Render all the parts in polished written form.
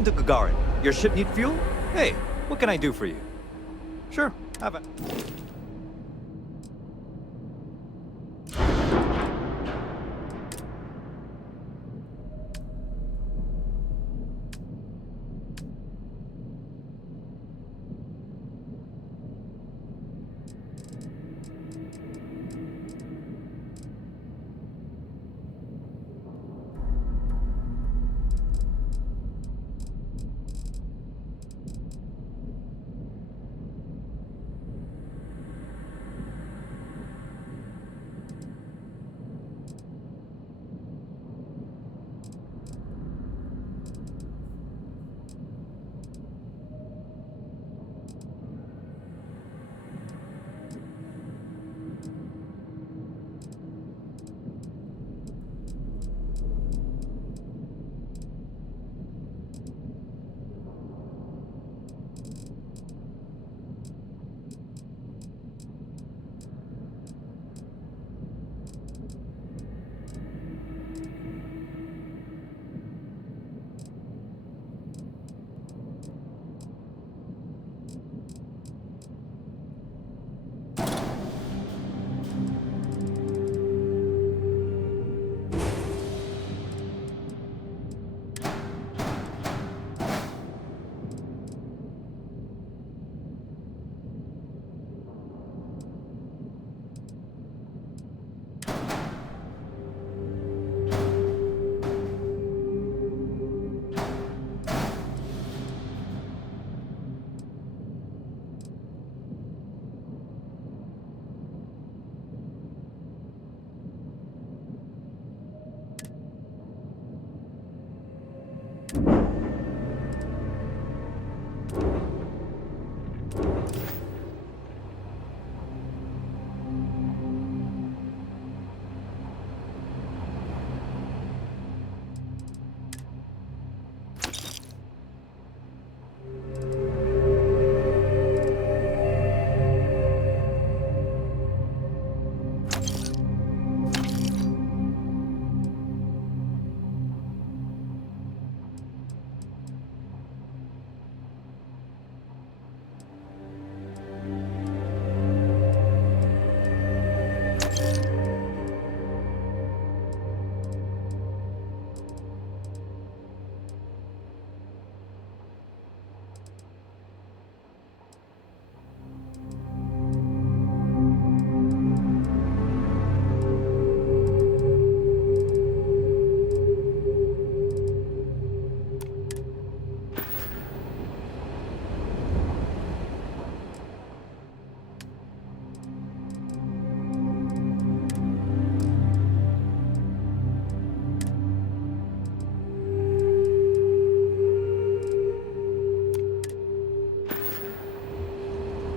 Welcome to Gagarin. Your ship need fuel? Hey, what can I do for you? Sure, have it.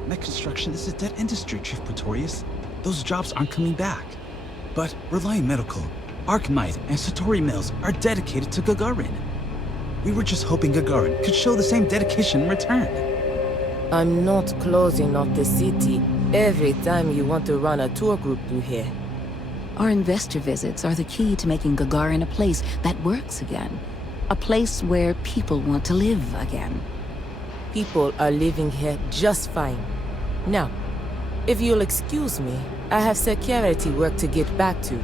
Mech construction is a dead industry, Chief Pretorius. Those jobs aren't coming back. But Reliant Medical, Archmite, and Satori Mills are dedicated to Gagarin. We were just hoping Gagarin could show the same dedication in return. I'm not closing off the city every time you want to run a tour group through here. Our investor visits are the key to making Gagarin a place that works again. A place where people want to live again. People are living here just fine. Now, if you'll excuse me, I have security work to get back to.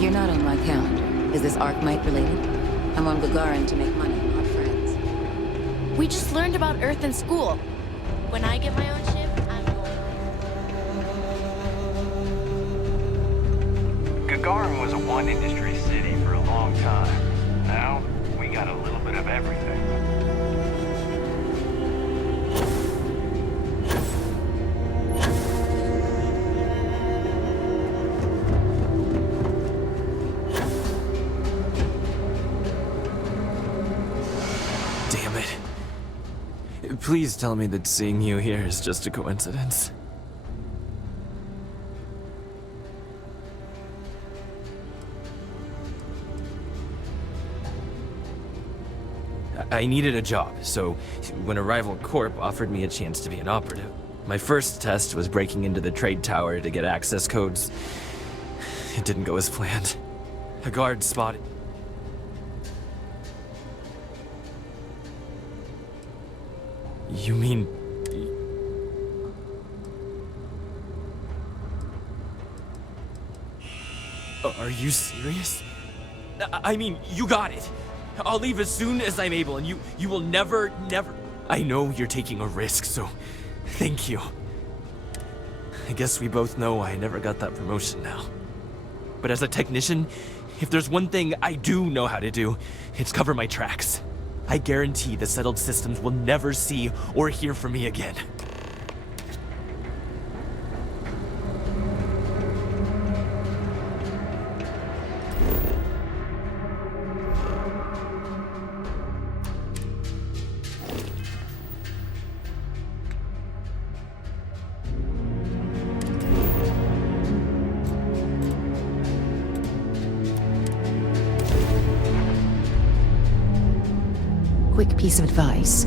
You're not on my calendar. Is this Archmite related? I'm on Gagarin to make money, not friends. We just learned about Earth in school. When I get my own ship, I'm going. Gagarin was a one-industry city for a long time. Now, we got a little bit of everything. Damn it. Please tell me that seeing you here is just a coincidence. I needed a job, so when a rival corp offered me a chance to be an operative, my first test was breaking into the trade tower to get access codes. It didn't go as planned. A guard spotted. You mean... Are you serious? I mean, you got it. I'll leave as soon as I'm able, and you will never... I know you're taking a risk, so thank you. I guess we both know I never got that promotion now. But as a technician, if there's one thing I do know how to do, it's cover my tracks. I guarantee the settled systems will never see or hear from me again. Quick piece of advice.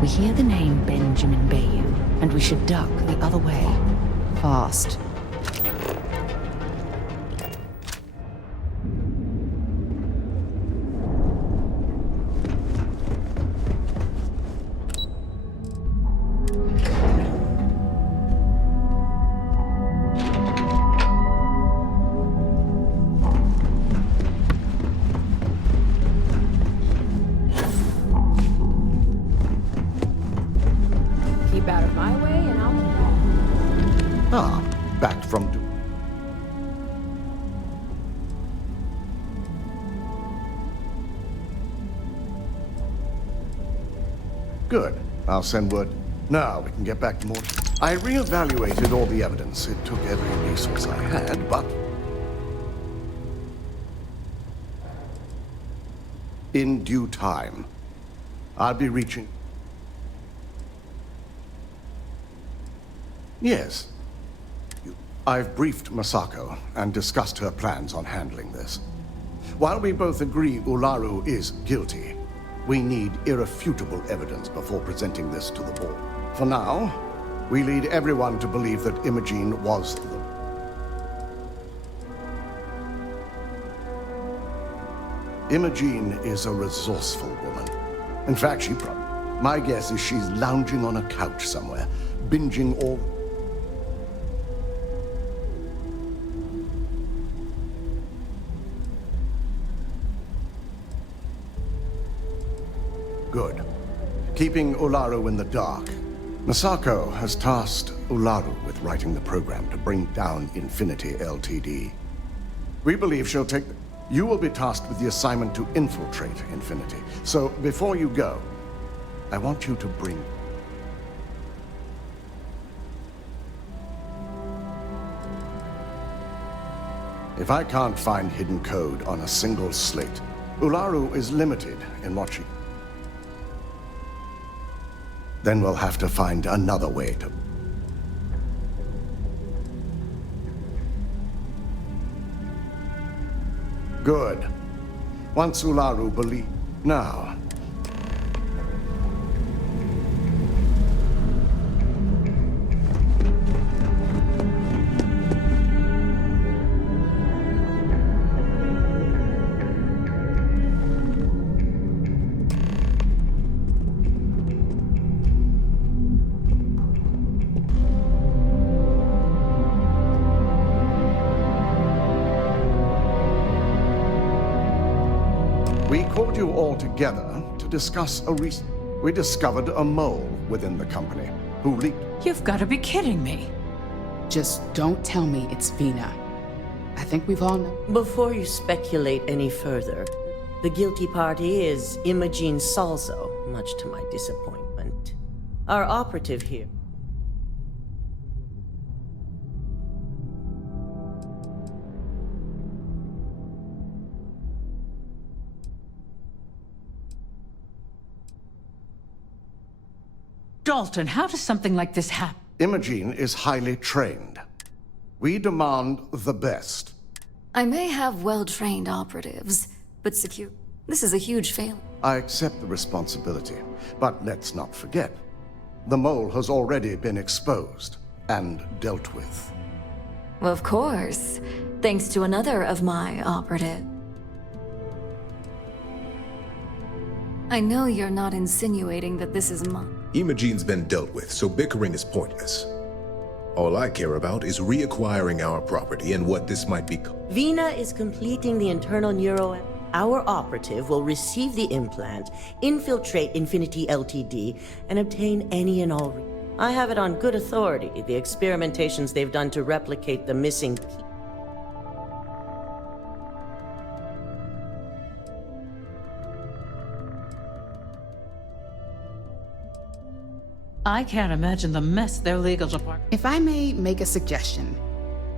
We hear the name Benjamin Bayou, and we should duck the other way. Fast. Keep out of my way and I'll be back. Ah, back from... Good. I'll send word. Now we can get back to more... I reevaluated all the evidence. It took every resource I had, but... in due time, I'll be reaching... Yes. I've briefed Masako and discussed her plans on handling this. While we both agree Ularu is guilty, we need irrefutable evidence before presenting this to the board. For now, we lead everyone to believe that Imogene was the... Imogene is a resourceful woman. In fact, my guess is she's lounging on a couch somewhere, binging all... Good. Keeping Ularu in the dark. Masako has tasked Ularu with writing the program to bring down Infinity Ltd. We believe she'll take... You will be tasked with the assignment to infiltrate Infinity. So, before you go, I want you to bring... If I can't find hidden code on a single slate, Ularu is limited in what she... Then we'll have to find another way to... Good. Once Ularu believe... Now... We called you all together to discuss a recent... We discovered a mole within the company who leaked... You've got to be kidding me. Just don't tell me it's Vina. I think we've all known. Before you speculate any further, the guilty party is Imogene Salzo, much to my disappointment. Our operative here. Dalton, how does something like this happen? Imogene is highly trained. We demand the best. I may have well-trained operatives, but this is a huge failure. I accept the responsibility, but let's not forget. The mole has already been exposed and dealt with. Of course, thanks to another of my operatives. I know you're not insinuating that this is mine. Imogene's been dealt with, so bickering is pointless. All I care about is reacquiring our property and what this might become. Vina is completing the internal neuro. Our operative will receive the implant, infiltrate Infinity Ltd, and obtain any and all. I have it on good authority, the experimentations they've done to replicate the missing key. I can't imagine the mess their legal department. If I may make a suggestion,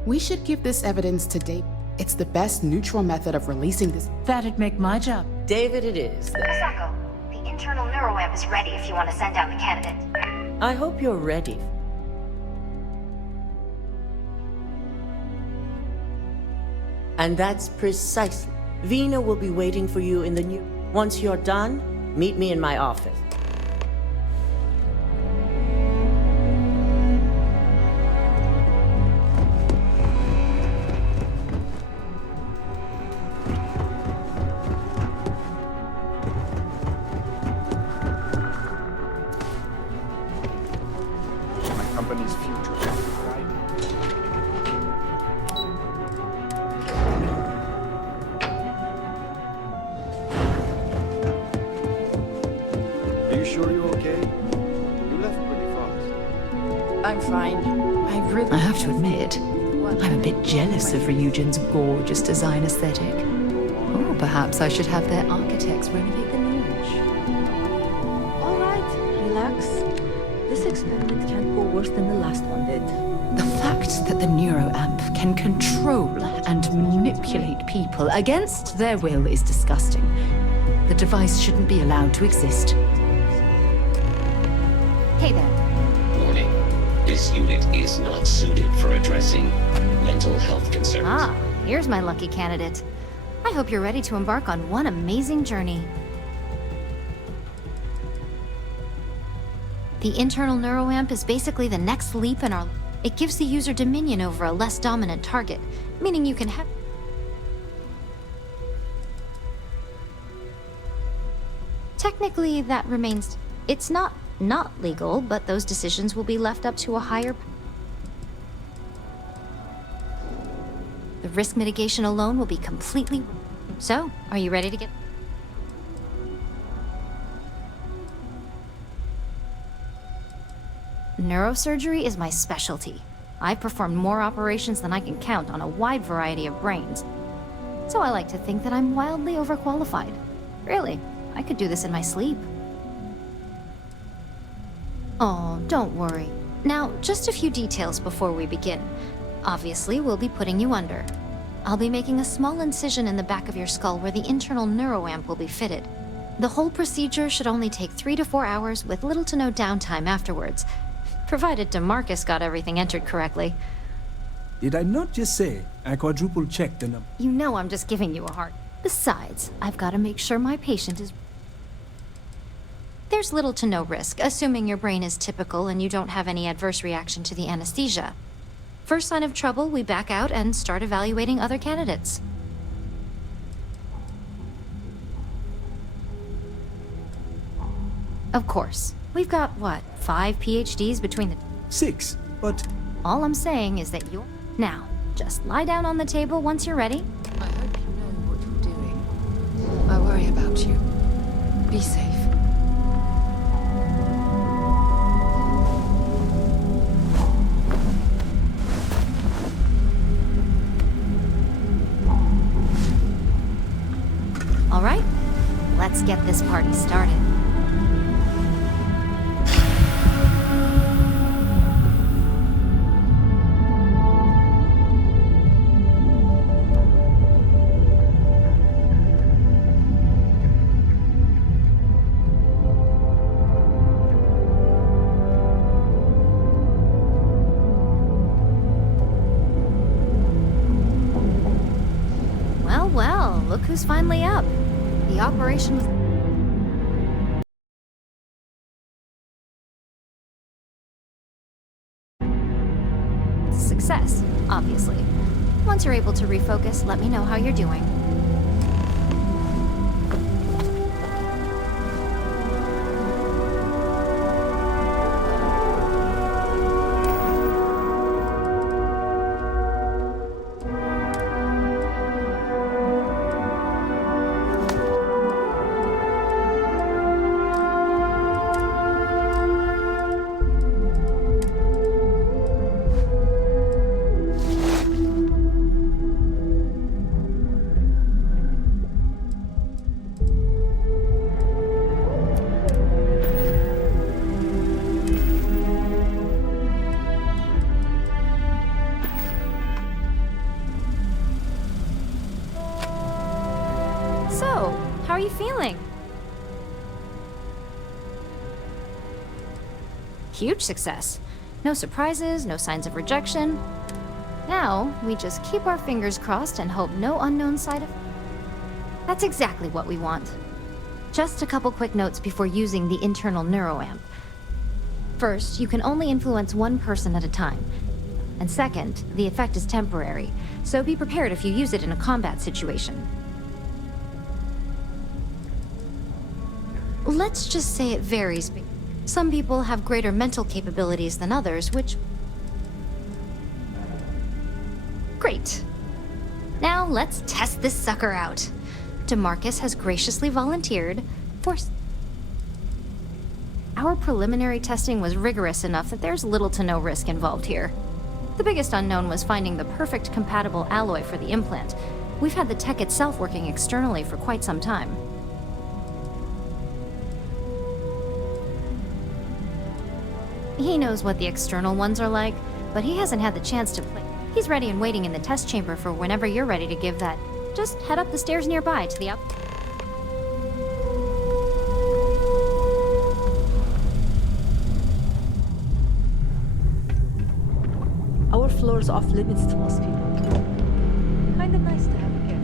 we should give this evidence to David. It's the best neutral method of releasing this. That'd make my job. David it is. Masako, the internal neuroamp is ready if you want to send out the candidate. I hope you're ready. And that's precisely. Vina will be waiting for you in the new. Once you're done, meet me in my office. Company's future. Are you sure you're okay? You left pretty fast. I'm fine. I have to admit, I'm a bit jealous of Ryujin's gorgeous design aesthetic. Or perhaps I should have their architects renovate the lodge. All right, relax. This experiment can't go worse than the last one did. The fact that the neuroamp can control and manipulate people against their will is disgusting. The device shouldn't be allowed to exist. Hey there. Warning. This unit is not suited for addressing mental health concerns. Ah, here's my lucky candidate. I hope you're ready to embark on one amazing journey. The internal neuroamp is basically the next leap in our... It gives the user dominion over a less dominant target, meaning you can have... Technically, that remains... It's not legal, but those decisions will be left up to a higher... The risk mitigation alone will be completely... So, are you ready to get... Neurosurgery is my specialty. I've performed more operations than I can count on a wide variety of brains. So I like to think that I'm wildly overqualified. Really, I could do this in my sleep. Oh, don't worry. Now, just a few details before we begin. Obviously, we'll be putting you under. I'll be making a small incision in the back of your skull where the internal neuroamp will be fitted. The whole procedure should only take 3 to 4 hours with little to no downtime afterwards. Provided DeMarcus got everything entered correctly. Did I not just say I quadruple checked the number? You know I'm just giving you a heart. Besides, I've got to make sure my patient is... There's little to no risk, assuming your brain is typical and you don't have any adverse reaction to the anesthesia. First sign of trouble, we back out and start evaluating other candidates. Of course. We've got, what, 5 PhDs between the... 6, but... All I'm saying is that you're... Now, just lie down on the table once you're ready. I hope you know what you're doing. I worry about you. Be safe. All right, let's get this party started. Well, look who's finally up. The operation was... Success, obviously. Once you're able to refocus, let me know how you're doing. you feeling? Huge success. No surprises, no signs of rejection. Now, we just keep our fingers crossed and hope no unknown side effects. That's exactly what we want. Just a couple quick notes before using the internal neuroamp. First, you can only influence one person at a time. And second, the effect is temporary, so be prepared if you use it in a combat situation. Let's just say it varies. Some people have greater mental capabilities than others, which... Great. Now let's test this sucker out. DeMarcus has graciously volunteered for... Our preliminary testing was rigorous enough that there's little to no risk involved here. The biggest unknown was finding the perfect compatible alloy for the implant. We've had the tech itself working externally for quite some time. He knows what the external ones are like, but he hasn't had the chance to play. He's ready and waiting in the test chamber for whenever you're ready to give that. Just head up the stairs nearby to the up. Our floor's off limits to most people. Kinda nice to have a guest.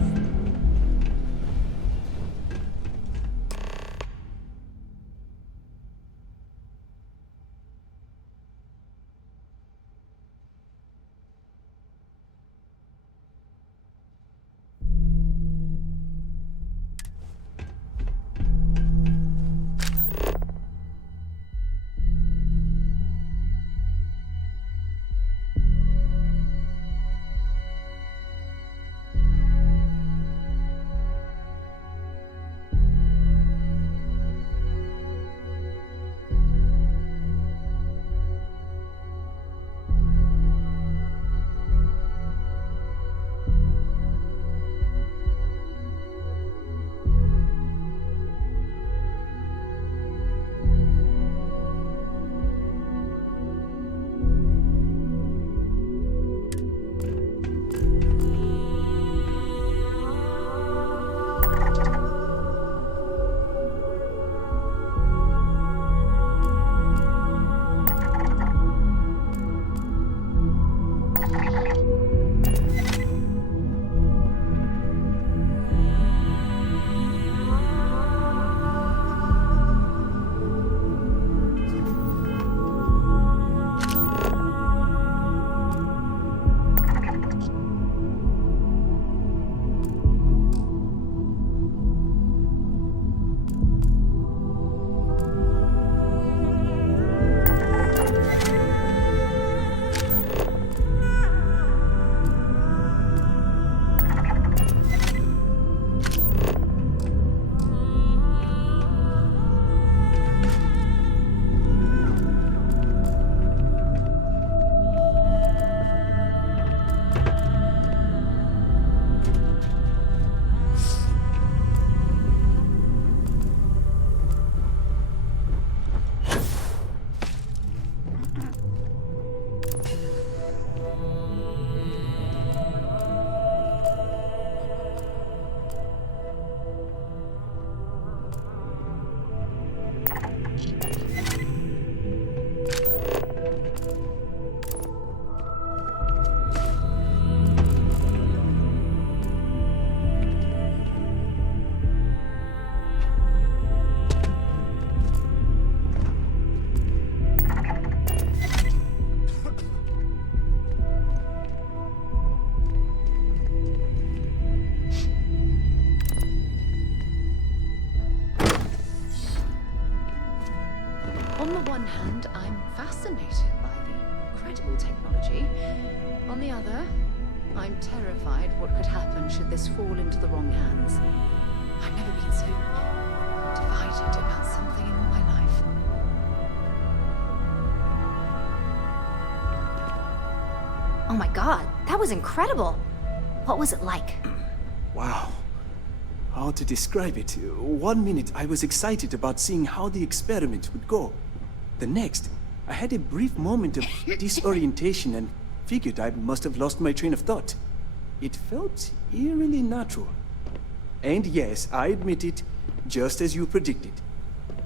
On the one hand, I'm fascinated by the incredible technology. On the other, I'm terrified what could happen should this fall into the wrong hands. I've never been so divided about something in all my life. Oh my god, that was incredible. What was it like? Wow. How to describe it? 1 minute I was excited about seeing how the experiment would go. The next, I had a brief moment of disorientation and figured I must have lost my train of thought. It felt eerily natural. And yes, I admit it, just as you predicted.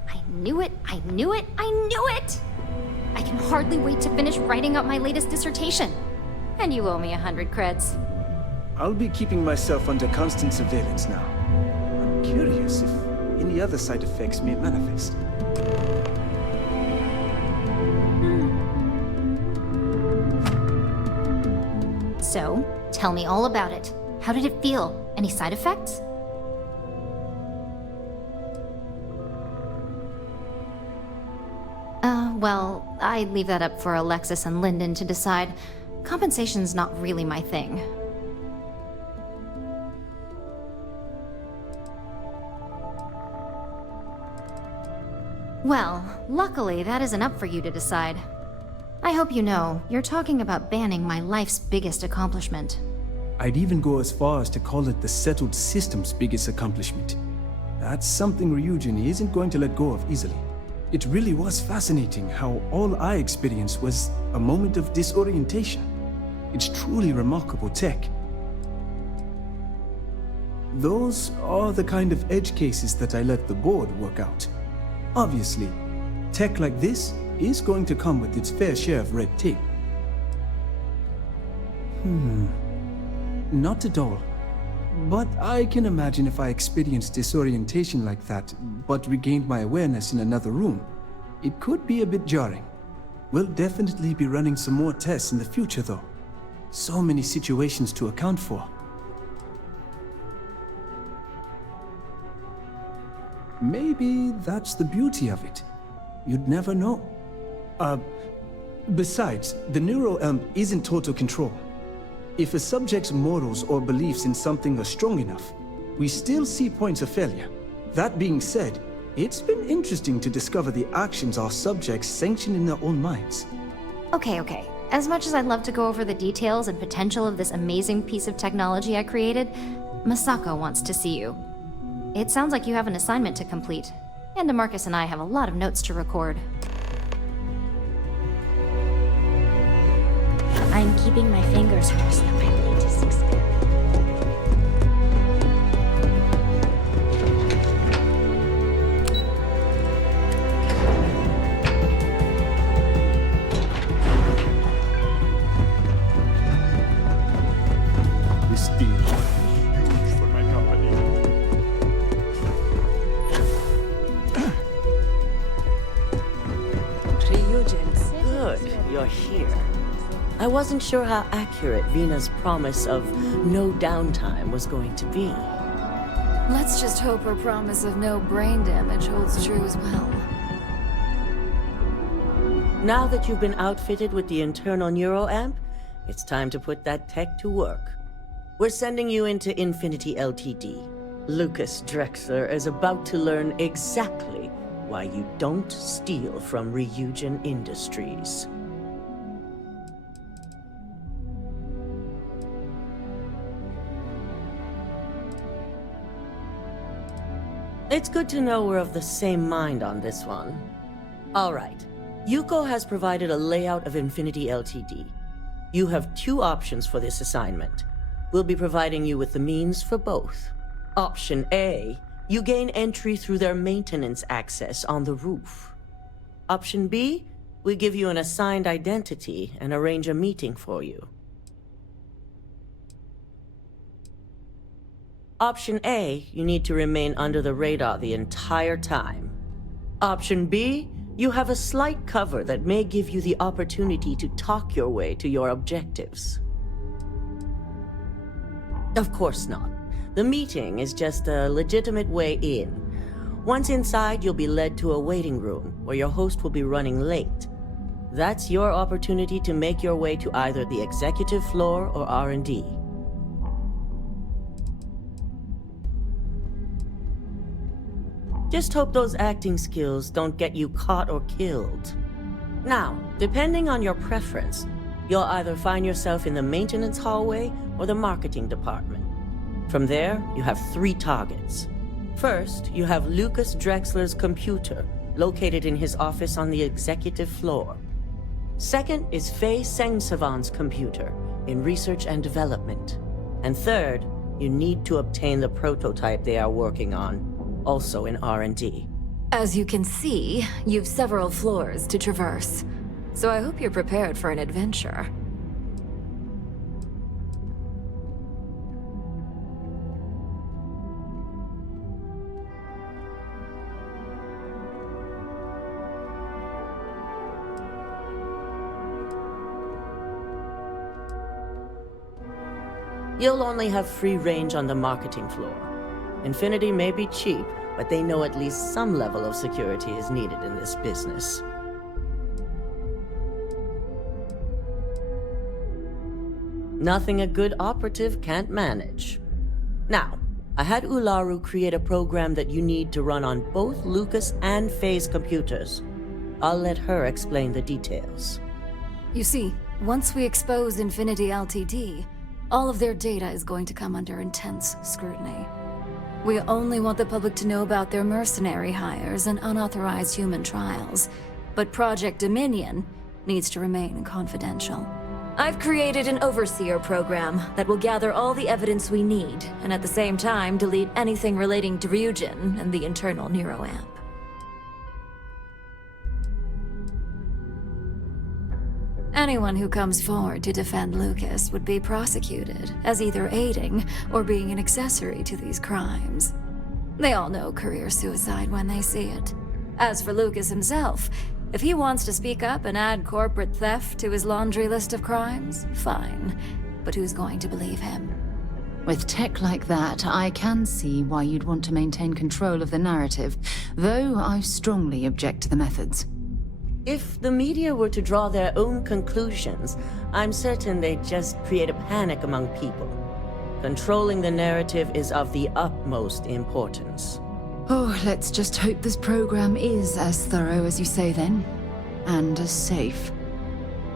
I knew it, I knew it, I knew it! I can hardly wait to finish writing up my latest dissertation. And you owe me 100 creds. I'll be keeping myself under constant surveillance now. I'm curious if any other side effects may manifest. So, tell me all about it. How did it feel? Any side effects? Well, I'd leave that up for Alexis and Lyndon to decide. Compensation's not really my thing. Well, luckily that isn't up for you to decide. I hope you know, you're talking about banning my life's biggest accomplishment. I'd even go as far as to call it the settled system's biggest accomplishment. That's something Ryujin isn't going to let go of easily. It really was fascinating how all I experienced was a moment of disorientation. It's truly remarkable tech. Those are the kind of edge cases that I let the board work out. Obviously, tech like this is going to come with its fair share of red tape. Not at all. But I can imagine if I experienced disorientation like that, but regained my awareness in another room, it could be a bit jarring. We'll definitely be running some more tests in the future though. So many situations to account for. Maybe that's the beauty of it. You'd never know. Besides, the neuroelm isn't total control. If a subject's morals or beliefs in something are strong enough, we still see points of failure. That being said, it's been interesting to discover the actions our subjects sanction in their own minds. Okay. As much as I'd love to go over the details and potential of this amazing piece of technology I created, Masako wants to see you. It sounds like you have an assignment to complete, and DeMarcus and I have a lot of notes to record. I'm keeping my fingers crossed that my latest experiment. This deal is huge for my company. Good, you're here. I wasn't sure how accurate Vina's promise of no downtime was going to be. Let's just hope her promise of no brain damage holds true as well. Now that you've been outfitted with the internal neuroamp, it's time to put that tech to work. We're sending you into Infinity LTD. Lucas Drexler is about to learn exactly why you don't steal from Ryujin Industries. It's good to know we're of the same mind on this one. All right. Yuko has provided a layout of Infinity LTD. You have two options for this assignment. We'll be providing you with the means for both. Option A, you gain entry through their maintenance access on the roof. Option B, we give you an assigned identity and arrange a meeting for you. Option A, you need to remain under the radar the entire time. Option B, you have a slight cover that may give you the opportunity to talk your way to your objectives. Of course not. The meeting is just a legitimate way in. Once inside, you'll be led to a waiting room where your host will be running late. That's your opportunity to make your way to either the executive floor or R&D. Just hope those acting skills don't get you caught or killed. Now, depending on your preference, you'll either find yourself in the maintenance hallway or the marketing department. From there, you have 3 targets. First, you have Lucas Drexler's computer, located in his office on the executive floor. Second is Faye Sengsavan's computer, in research and development. And third, you need to obtain the prototype they are working on. also in R&D. As you can see, you've several floors to traverse. So I hope you're prepared for an adventure. You'll only have free range on the marketing floor. Infinity may be cheap, but they know at least some level of security is needed in this business. Nothing a good operative can't manage. Now, I had Ularu create a program that you need to run on both Lucas and Faye's computers. I'll let her explain the details. You see, once we expose Infinity Ltd., all of their data is going to come under intense scrutiny. We only want the public to know about their mercenary hires and unauthorized human trials, but Project Dominion needs to remain confidential. I've created an overseer program that will gather all the evidence we need, and at the same time delete anything relating to Ryujin and the internal neuroamp. Anyone who comes forward to defend Lucas would be prosecuted as either aiding or being an accessory to these crimes. They all know career suicide when they see it. As for Lucas himself, if he wants to speak up and add corporate theft to his laundry list of crimes, fine. But who's going to believe him? With tech like that, I can see why you'd want to maintain control of the narrative, though I strongly object to the methods. If the media were to draw their own conclusions, I'm certain they'd just create a panic among people. Controlling the narrative is of the utmost importance. Oh, let's just hope this program is as thorough as you say then, and as safe.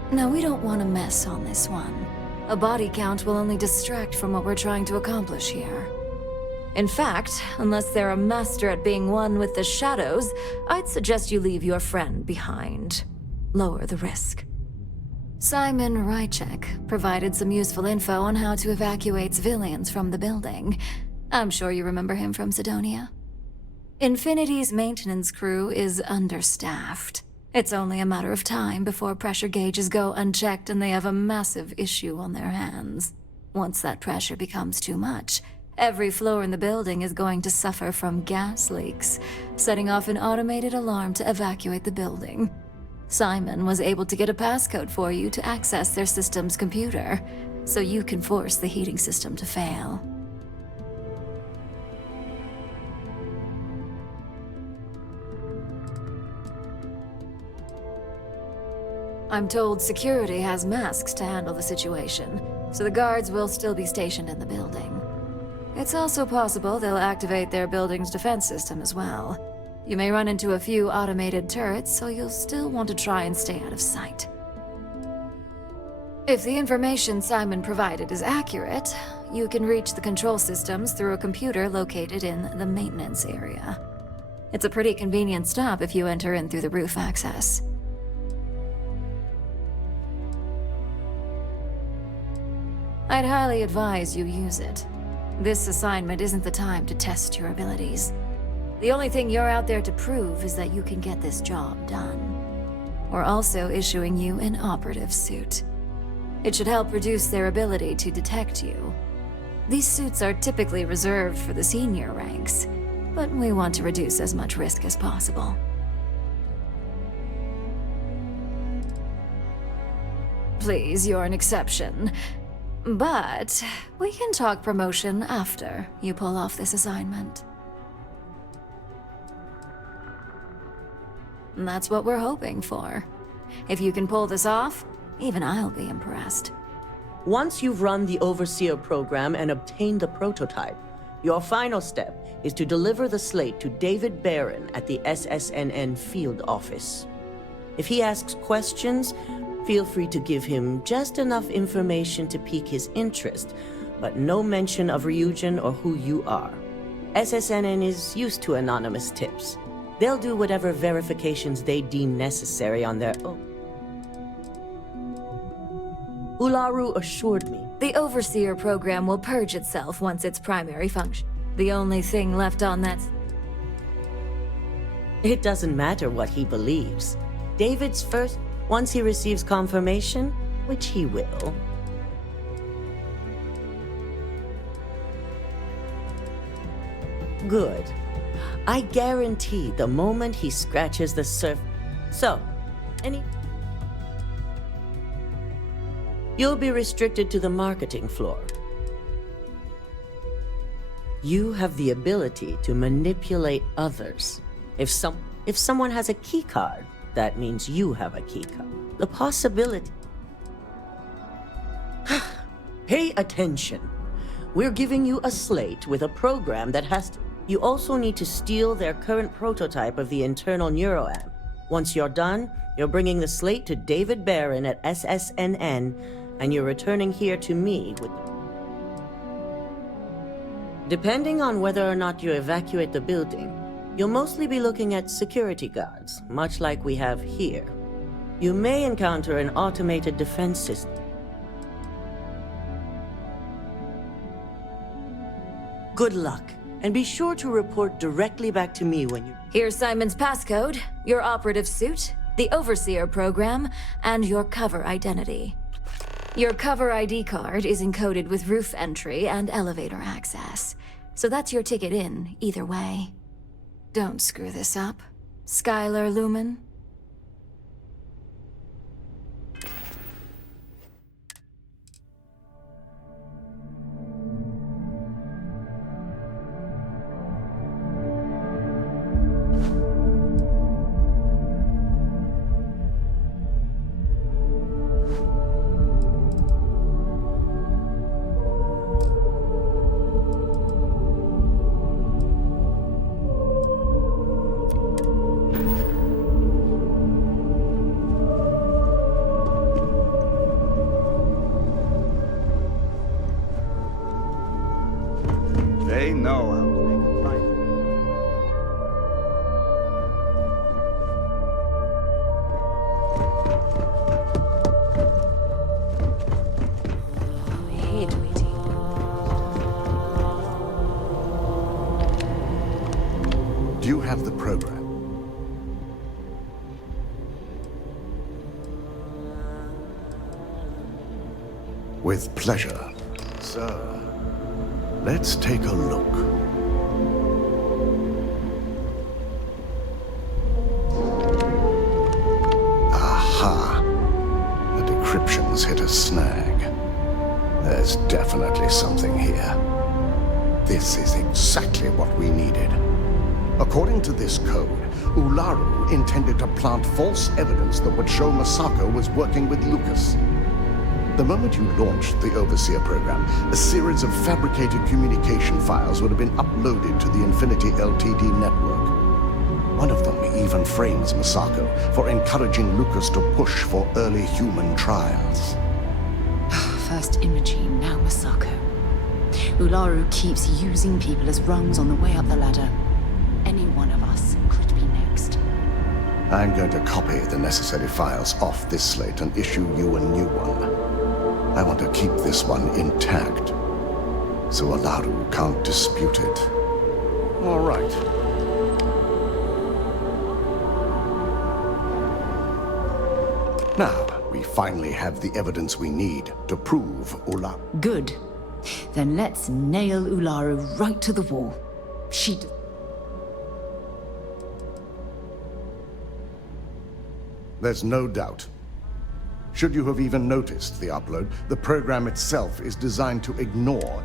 No, we don't want to mess on this one. A body count will only distract from what we're trying to accomplish here. In fact, unless they're a master at being one with the shadows, I'd suggest you leave your friend behind. Lower the risk. Simon Rychek provided some useful info on how to evacuate civilians from the building. I'm sure you remember him from Sidonia. Infinity's maintenance crew is understaffed. It's only a matter of time before pressure gauges go unchecked and they have a massive issue on their hands. Once that pressure becomes too much, every floor in the building is going to suffer from gas leaks, setting off an automated alarm to evacuate the building. Simon was able to get a passcode for you to access their system's computer, so you can force the heating system to fail. I'm told security has masks to handle the situation, so the guards will still be stationed in the building. It's also possible they'll activate their building's defense system as well. You may run into a few automated turrets, so you'll still want to try and stay out of sight. If the information Simon provided is accurate, you can reach the control systems through a computer located in the maintenance area. It's a pretty convenient stop if you enter in through the roof access. I'd highly advise you use it. This assignment isn't the time to test your abilities. The only thing you're out there to prove is that you can get this job done. We're also issuing you an operative suit. It should help reduce their ability to detect you. These suits are typically reserved for the senior ranks, but we want to reduce as much risk as possible. Please, you're an exception. But we can talk promotion after you pull off this assignment. And that's what we're hoping for. If you can pull this off, even I'll be impressed. Once you've run the Overseer program and obtained the prototype, your final step is to deliver the slate to David Barron at the SSNN field office. If he asks questions, feel free to give him just enough information to pique his interest, but no mention of Ryujin or who you are. SSNN is used to anonymous tips. They'll do whatever verifications they deem necessary on their own. Ularu assured me. The Overseer program will purge itself once its primary function. The only thing left on that... It doesn't matter what he believes. David's first, once he receives confirmation, which he will. Good. I guarantee the moment he scratches the surface. So, you'll be restricted to the marketing floor. You have the ability to manipulate others. If someone has a key card, that means you have a key card. The possibility. Pay attention. We're giving you a slate with a program that has to. You also need to steal their current prototype of the internal neuroamp. Once you're done, you're bringing the slate to David Barron at SSNN, and you're returning here to me with. Depending on whether or not you evacuate the building, you'll mostly be looking at security guards, much like we have here. You may encounter an automated defense system. Good luck, and be sure to report directly back to me when you... Here's Simon's passcode, your operative suit, the Overseer program, and your cover identity. Your cover ID card is encoded with roof entry and elevator access, so that's your ticket in, either way. Don't screw this up, Skylar Lumen. They know how to make a fight. I hate waiting. Do you have the program? With pleasure, sir. Let's take a look. Aha! The decryption's hit a snag. There's definitely something here. This is exactly what we needed. According to this code, Ularu intended to plant false evidence that would show Masako was working with Lucas. The moment you launched the Overseer program, a series of fabricated communication files would have been uploaded to the Infinity LTD network. One of them even frames Masako for encouraging Lucas to push for early human trials. First Imogene, now Masako. Ularu keeps using people as rungs on the way up the ladder. Any one of us could be next. I'm going to copy the necessary files off this slate and issue you a new one. I want to keep this one intact, so Ularu can't dispute it. All right. Now, we finally have the evidence we need to prove Ularu. Good. Then let's nail Ularu right to the wall. There's no doubt. Should you have even noticed the upload, the program itself is designed to ignore.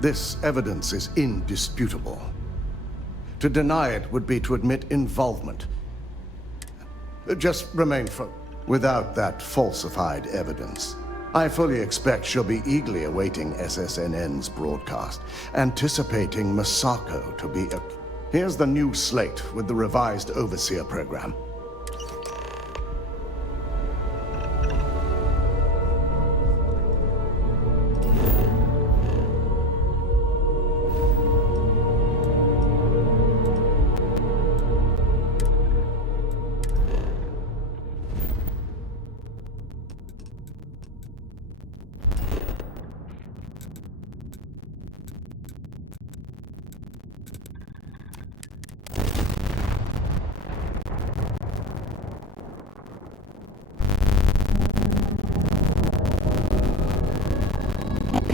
This evidence is indisputable. To deny it would be to admit involvement. Just remain without that falsified evidence. I fully expect she'll be eagerly awaiting SSNN's broadcast, anticipating Masako to be a... Here's the new slate with the revised Overseer program.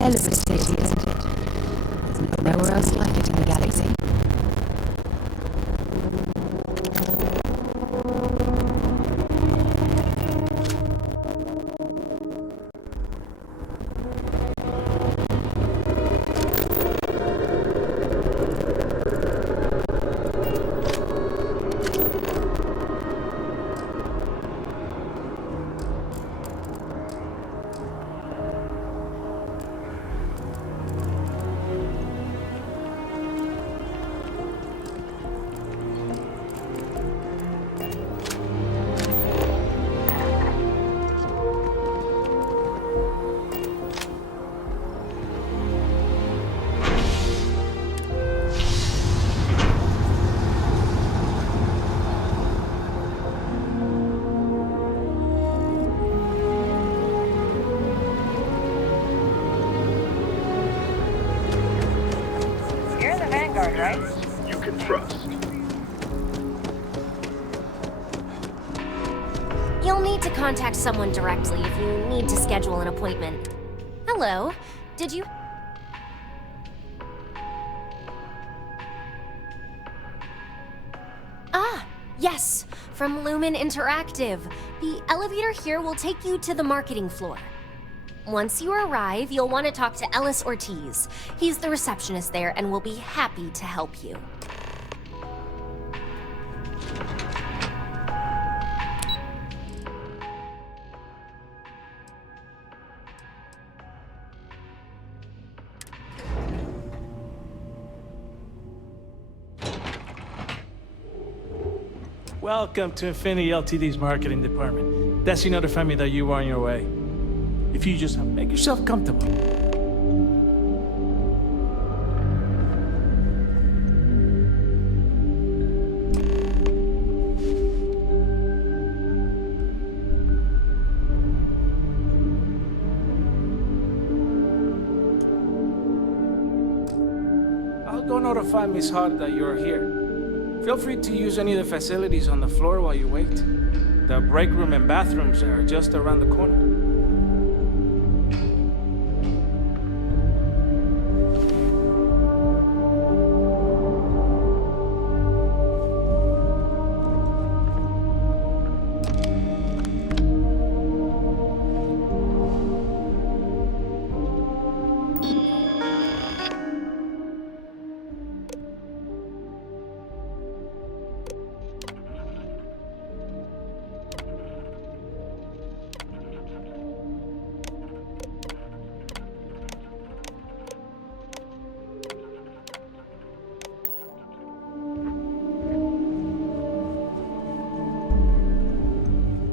elevator station, isn't it? There's nowhere else like it in the galaxy. You're the Vanguard, right? You can trust. You'll need to contact someone directly if you need to schedule an appointment. Hello, did you... Ah, yes, from Lumen Interactive. The elevator here will take you to the marketing floor. Once you arrive, you'll want to talk to Ellis Ortiz. He's the receptionist there and will be happy to help you. Welcome to Infinity Ltd's marketing department. Desi notified me that you were on your way. If you just make yourself comfortable. I'll go notify Miss Hart that you're here. Feel free to use any of the facilities on the floor while you wait. The break room and bathrooms are just around the corner.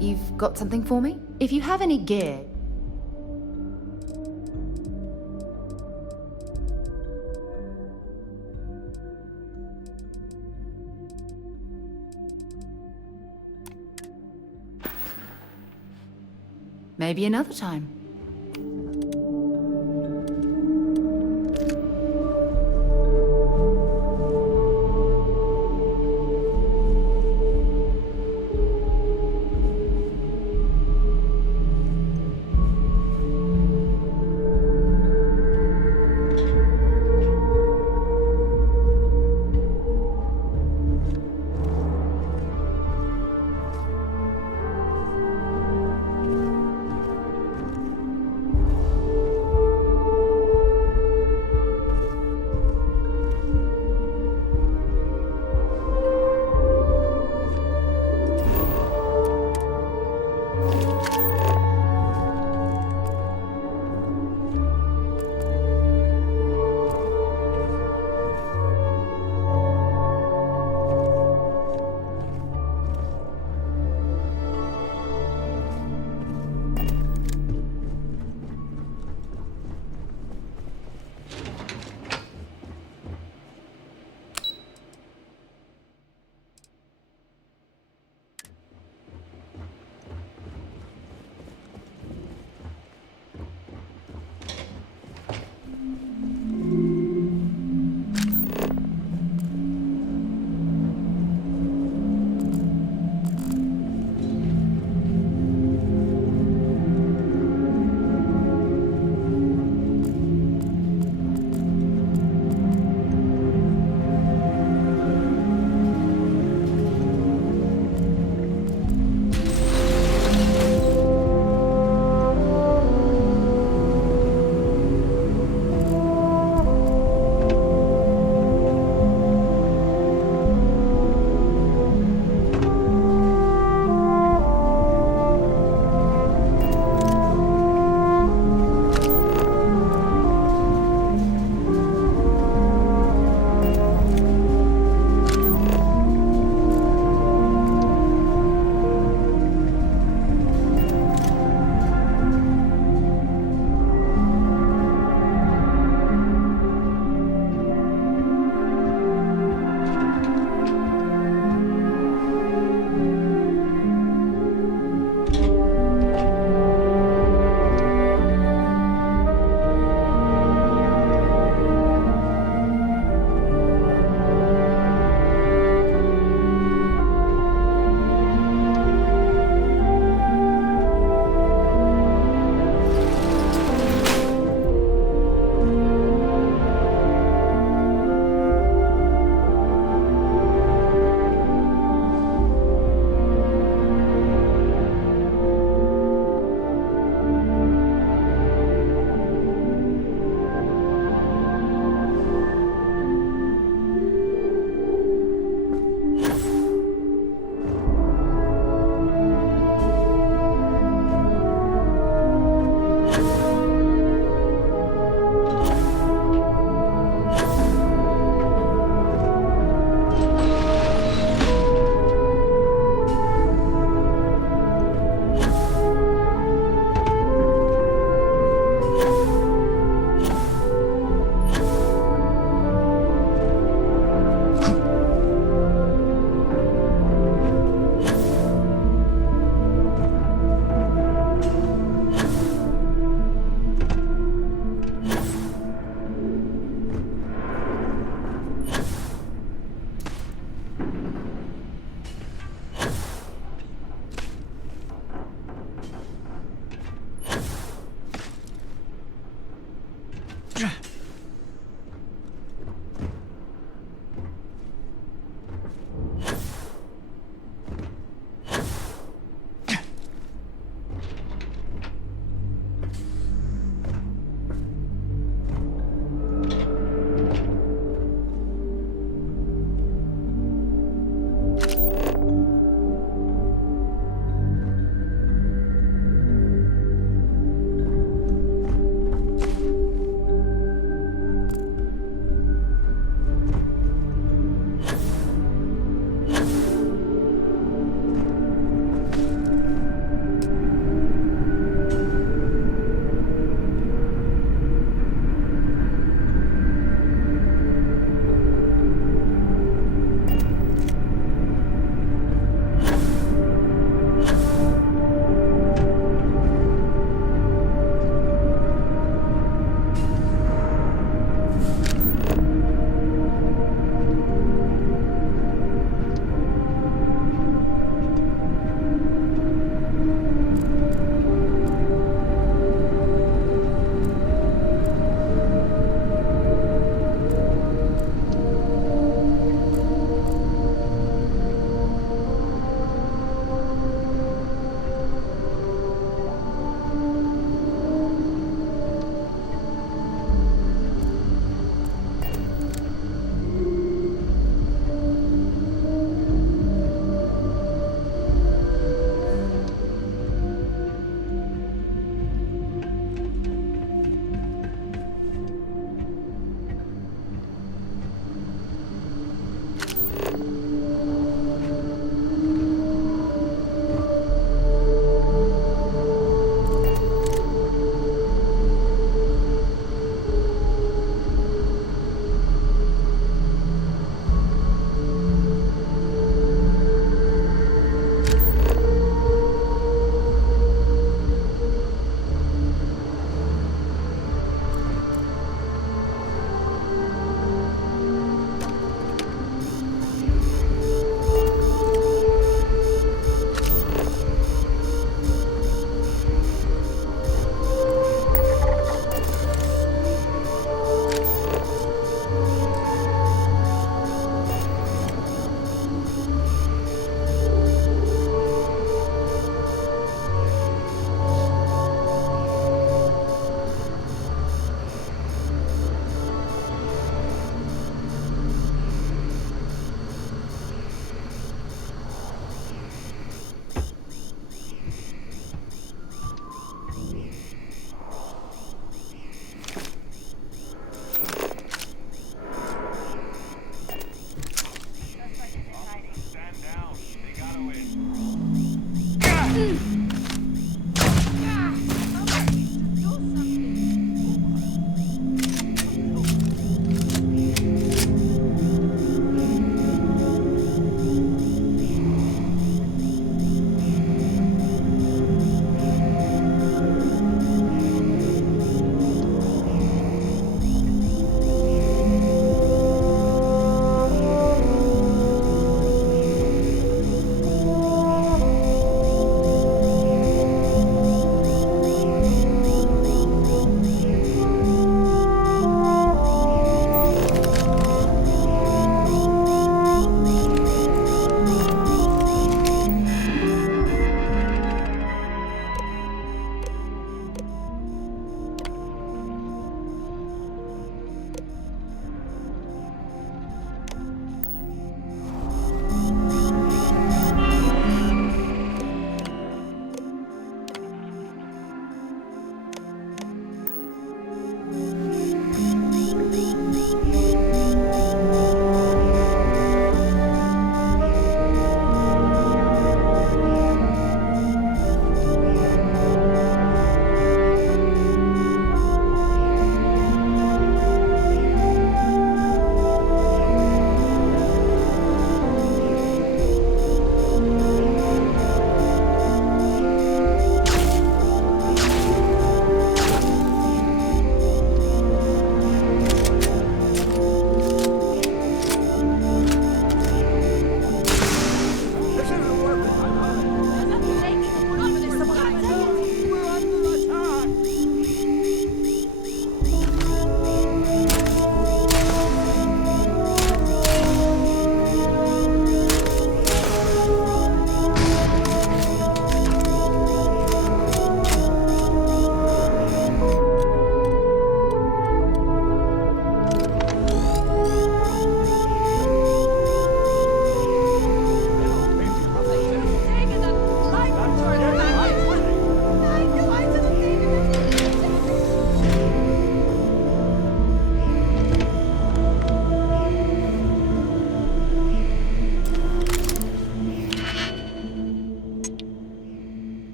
You've got something for me? If you have any gear... Maybe another time.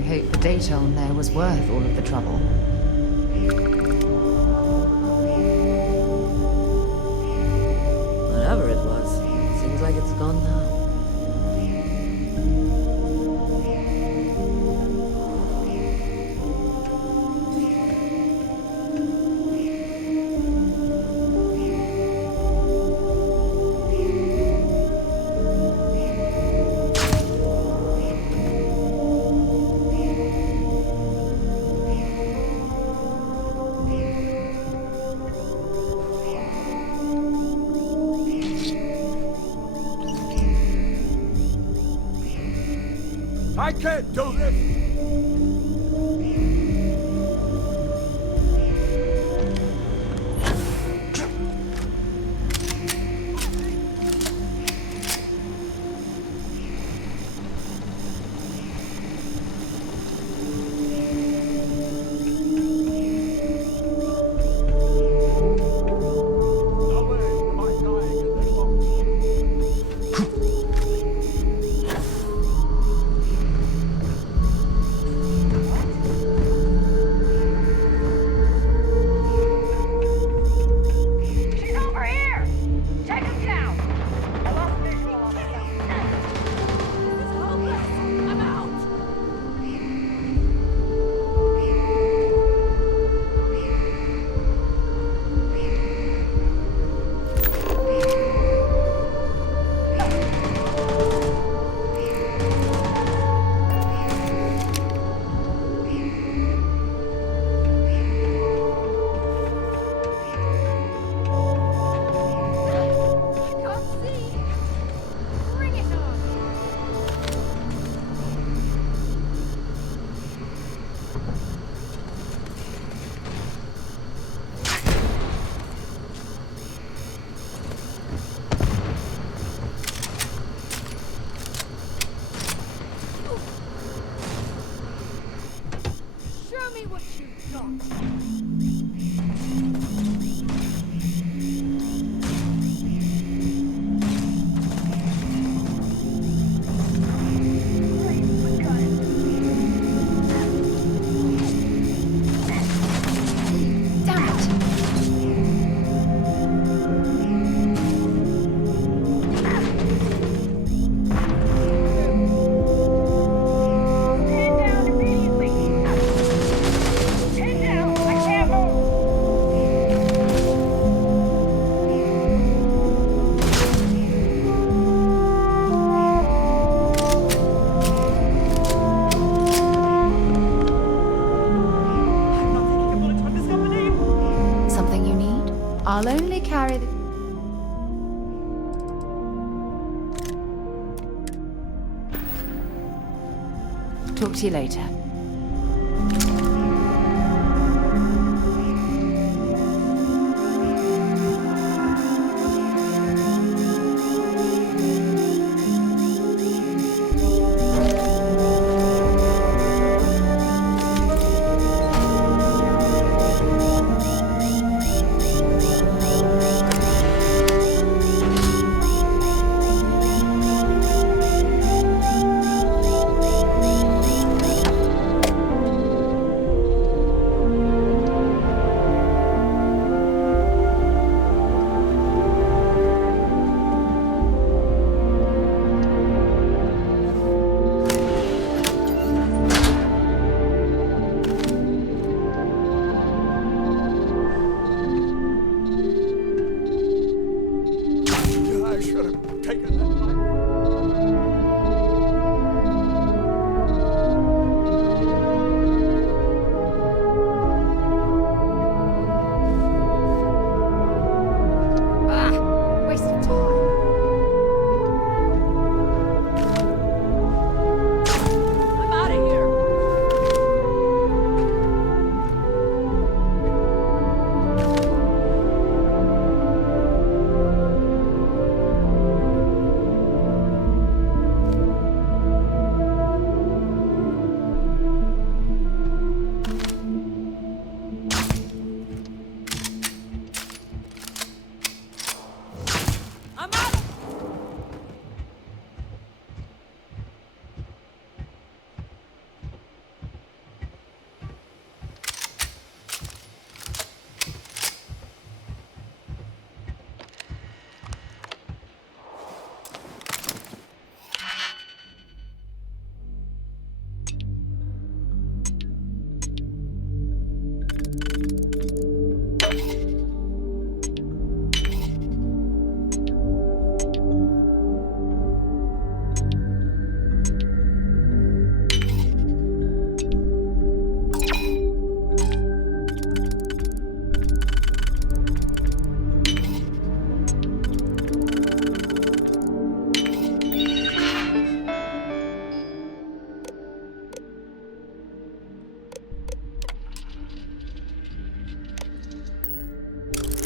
I hope the data on there was worth all of the trouble. Whatever it was, seems like it's gone now. I can't do this! I'll only carry the... Talk to you later.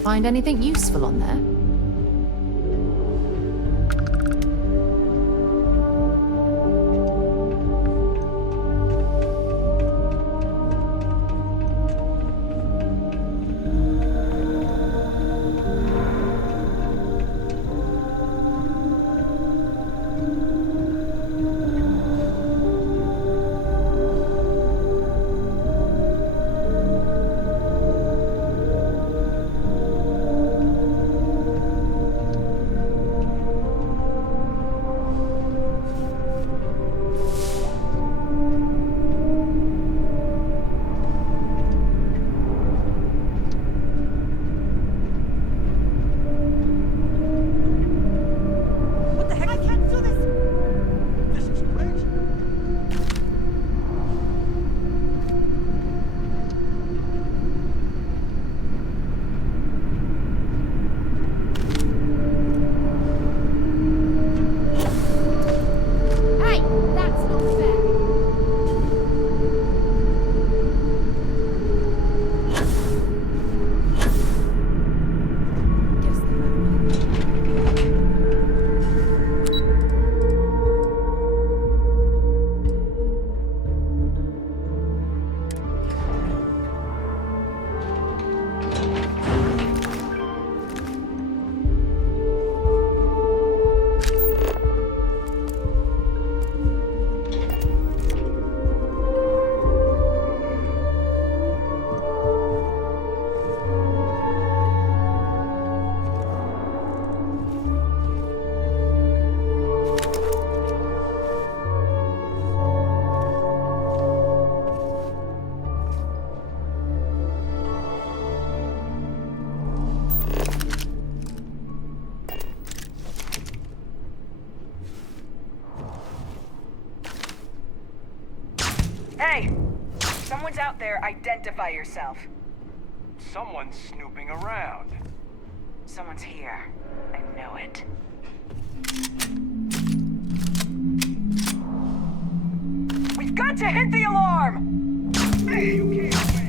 Find anything useful on there? Hey! Someone's out there, identify yourself. Someone's snooping around. Someone's here. I know it. We've got to hit the alarm! Hey, you can't win!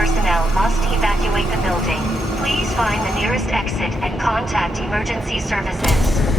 personnel must evacuate the building. Please find the nearest exit and contact emergency services.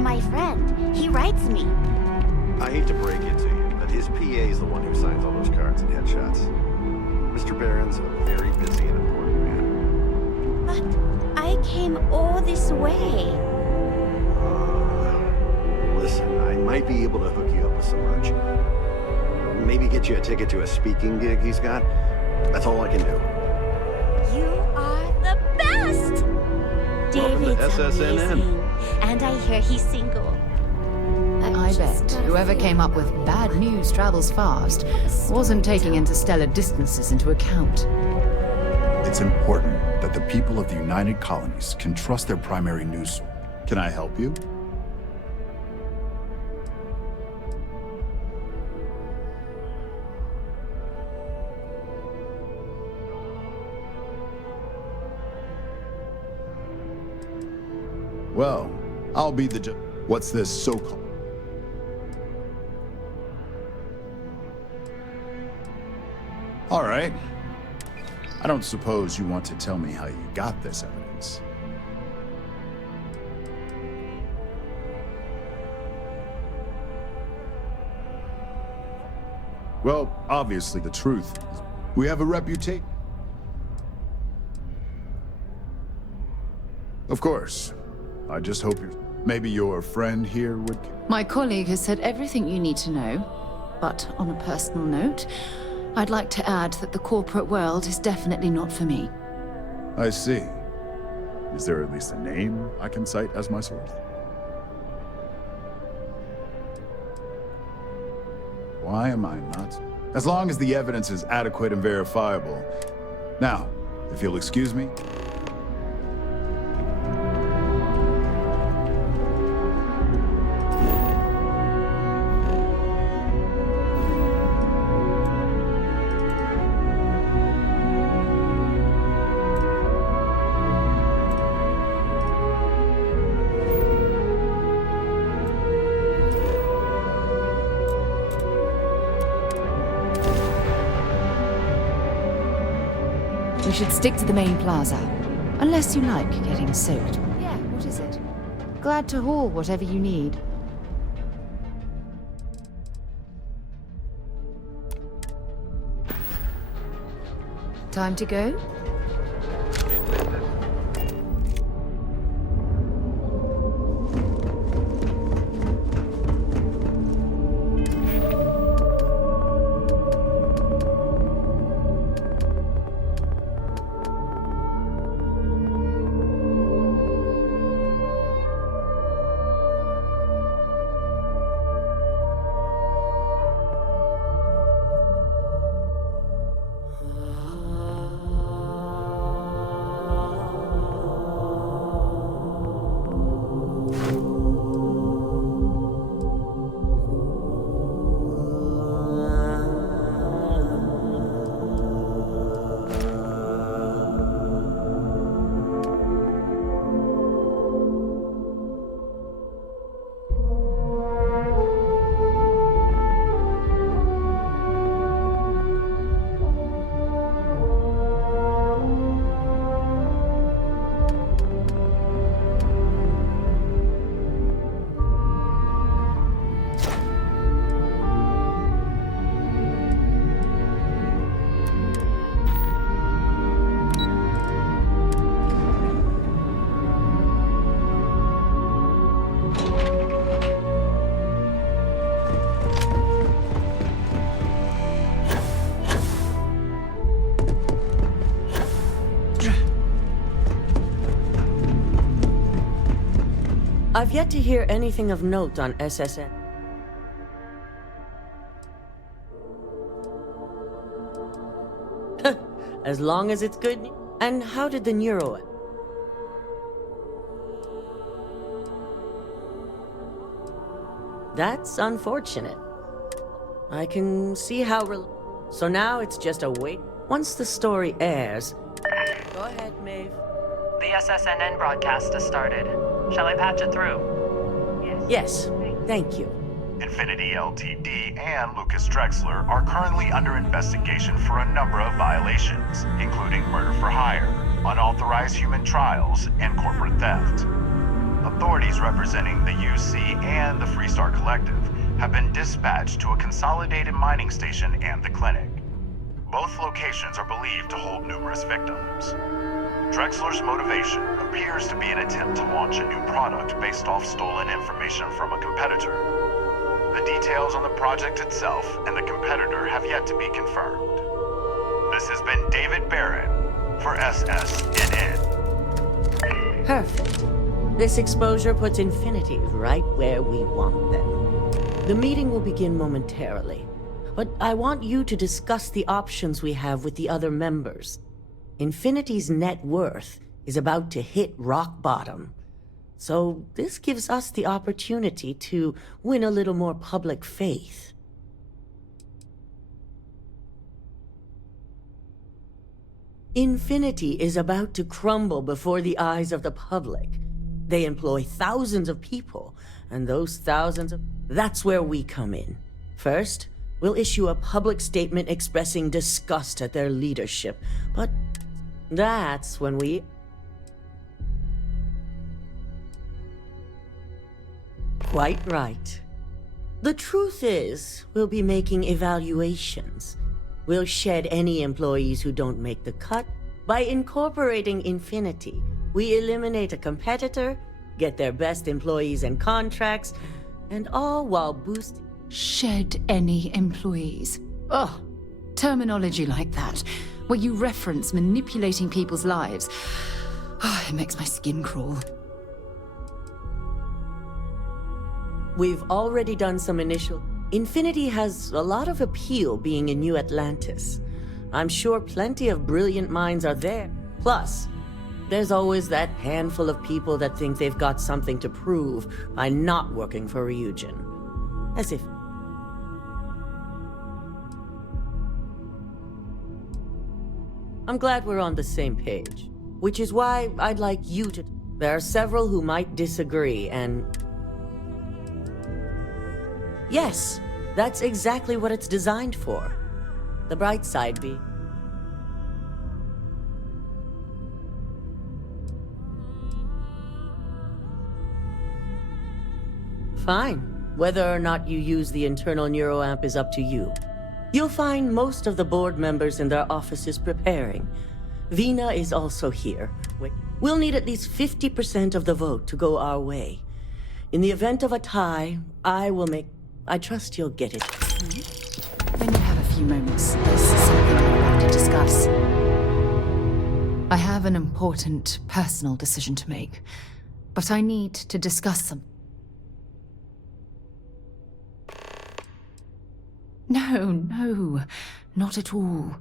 My friend. He writes me. I hate to break it to you, but his PA is the one who signs all those cards and headshots. Mr. Barron's a very busy and important man. But I came all this way. Listen, I might be able to hook you up with some merch. Maybe get you a ticket to a speaking gig he's got. That's all I can do. You are the best! David's SSNN. amazing. And I hear he's single. I bet whoever came up with bad news travels fast wasn't taking interstellar distances into account. It's important that the people of the United Colonies can trust their primary news source. Can I help you? Well, I'll be the what's this so-called? All right. I don't suppose you want to tell me how you got this evidence. Well, obviously the truth is we have a reputation. Of course. I just hope maybe your friend here would... My colleague has said everything you need to know, but on a personal note, I'd like to add that the corporate world is definitely not for me. I see. Is there at least a name I can cite as my source? Why am I not? As long as the evidence is adequate and verifiable. Now, if you'll excuse me. We should stick to the main plaza. Unless you like getting soaked. Yeah, what is it? Glad to haul whatever you need. Time to go? I've yet to hear anything of note on SSN. As long as it's good. And how did the neuro... That's unfortunate. I can see how... So now it's just a wait. Once the story airs... Go ahead, Maeve. The SSNN broadcast has started. Shall I patch it through? Yes, thank you. Infinity Ltd. and Lucas Drexler are currently under investigation for a number of violations, including murder for hire, unauthorized human trials, and corporate theft. Authorities representing the UC and the Freestar Collective have been dispatched to a consolidated mining station and the clinic. Both locations are believed to hold numerous victims. Drexler's motivation appears to be an attempt to launch a new product based off stolen information from a competitor. The details on the project itself and the competitor have yet to be confirmed. This has been David Barron for SSNN. Perfect. This exposure puts Infinity right where we want them. The meeting will begin momentarily, but I want you to discuss the options we have with the other members. Infinity's net worth is about to hit rock bottom. So this gives us the opportunity to win a little more public faith. Infinity is about to crumble before the eyes of the public. They employ thousands of people, and those thousands of... That's where we come in. First, we'll issue a public statement expressing disgust at their leadership, but that's when we... Quite right. The truth is, we'll be making evaluations. We'll shed any employees who don't make the cut. By incorporating Infinity, we eliminate a competitor, get their best employees and contracts, and all while boosting... Shed any employees. Ugh. Terminology like that, where you reference manipulating people's lives. Oh, it makes my skin crawl. We've already done some initial... Infinity has a lot of appeal being in New Atlantis. I'm sure plenty of brilliant minds are there. Plus, there's always that handful of people that think they've got something to prove by not working for Ryujin. As if... I'm glad we're on the same page. Which is why I'd like you to... There are several who might disagree, and... Yes, that's exactly what it's designed for. The bright side be... Fine. Whether or not you use the internal neuroamp is up to you. You'll find most of the board members in their offices preparing. Vina is also here. We'll need at least 50% of the vote to go our way. In the event of a tie, I will make... I trust you'll get it. When you have a few moments, there's something I'd like to discuss. I have an important personal decision to make, but I need to discuss some... No, not at all.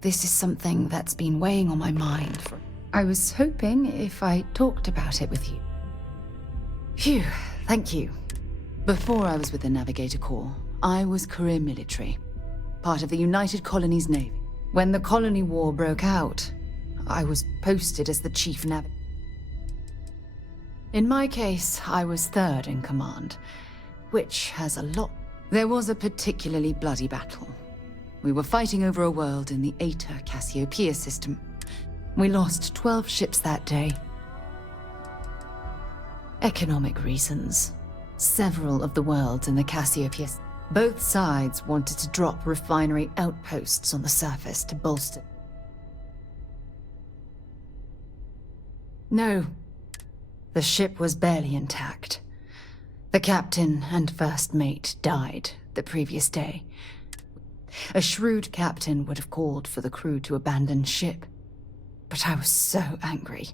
This is something that's been weighing on my mind for... I was hoping if I talked about it with you. Phew, thank you. Before I was with the Navigator Corps, I was career military, part of the United Colonies Navy. When the Colony War broke out, I was posted as the Chief Navigator. In my case, I was third in command, which has a lot... There was a particularly bloody battle. We were fighting over a world in the Eta Cassiopeia system. We lost 12 ships that day. Economic reasons. Several of the worlds in the Cassiopeia. Both sides wanted to drop refinery outposts on the surface to bolster. No. The ship was barely intact. The captain and first mate died the previous day. A shrewd captain would have called for the crew to abandon ship. But I was so angry.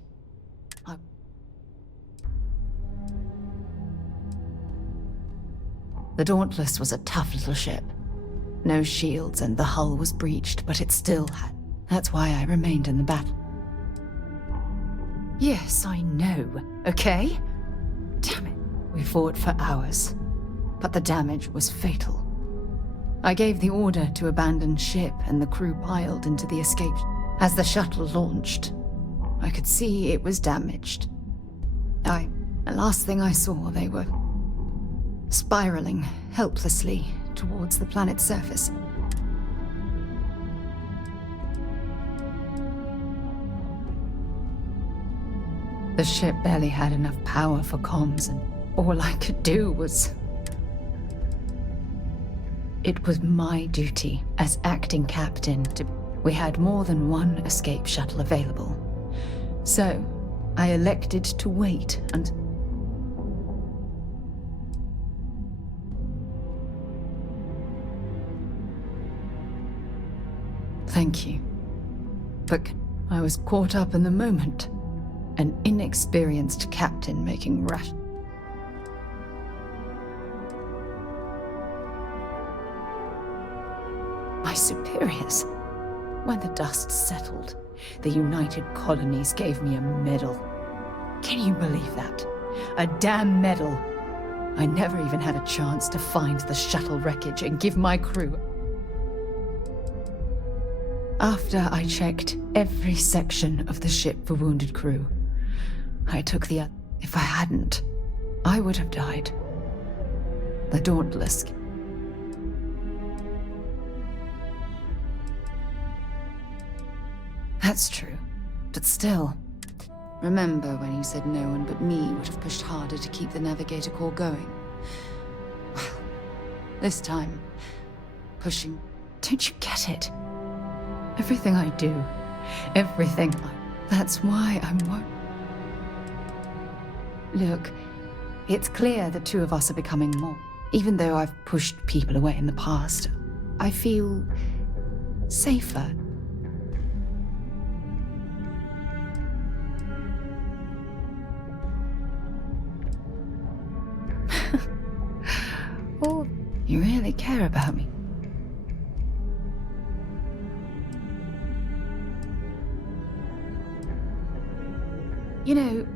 The Dauntless was a tough little ship. No shields and the hull was breached, but it still had. That's why I remained in the battle. Yes, I know, okay? Damn it. We fought for hours, but the damage was fatal. I gave the order to abandon ship and the crew piled into the escape. As the shuttle launched, I could see it was damaged. The last thing I saw, they were spiraling helplessly towards the planet's surface. The ship barely had enough power for comms, and all I could do was... It was my duty as acting captain to... We had more than one escape shuttle available. So, I elected to wait and... Thank you. But I was caught up in the moment. An inexperienced captain making rash... My superiors. When the dust settled, the United Colonies gave me a medal. Can you believe that? A damn medal. I never even had a chance to find the shuttle wreckage and give my crew... After I checked every section of the ship for wounded crew, I took the... If I hadn't, I would have died. The Dauntless... That's true, but still. Remember when you said no one but me would have pushed harder to keep the Navigator Corps going? Well, this time, pushing... Don't you get it? Everything I do, everything That's why I'm Look, it's clear the two of us are becoming more. Even though I've pushed people away in the past, I feel... safer. Oh, you really care about me. You know,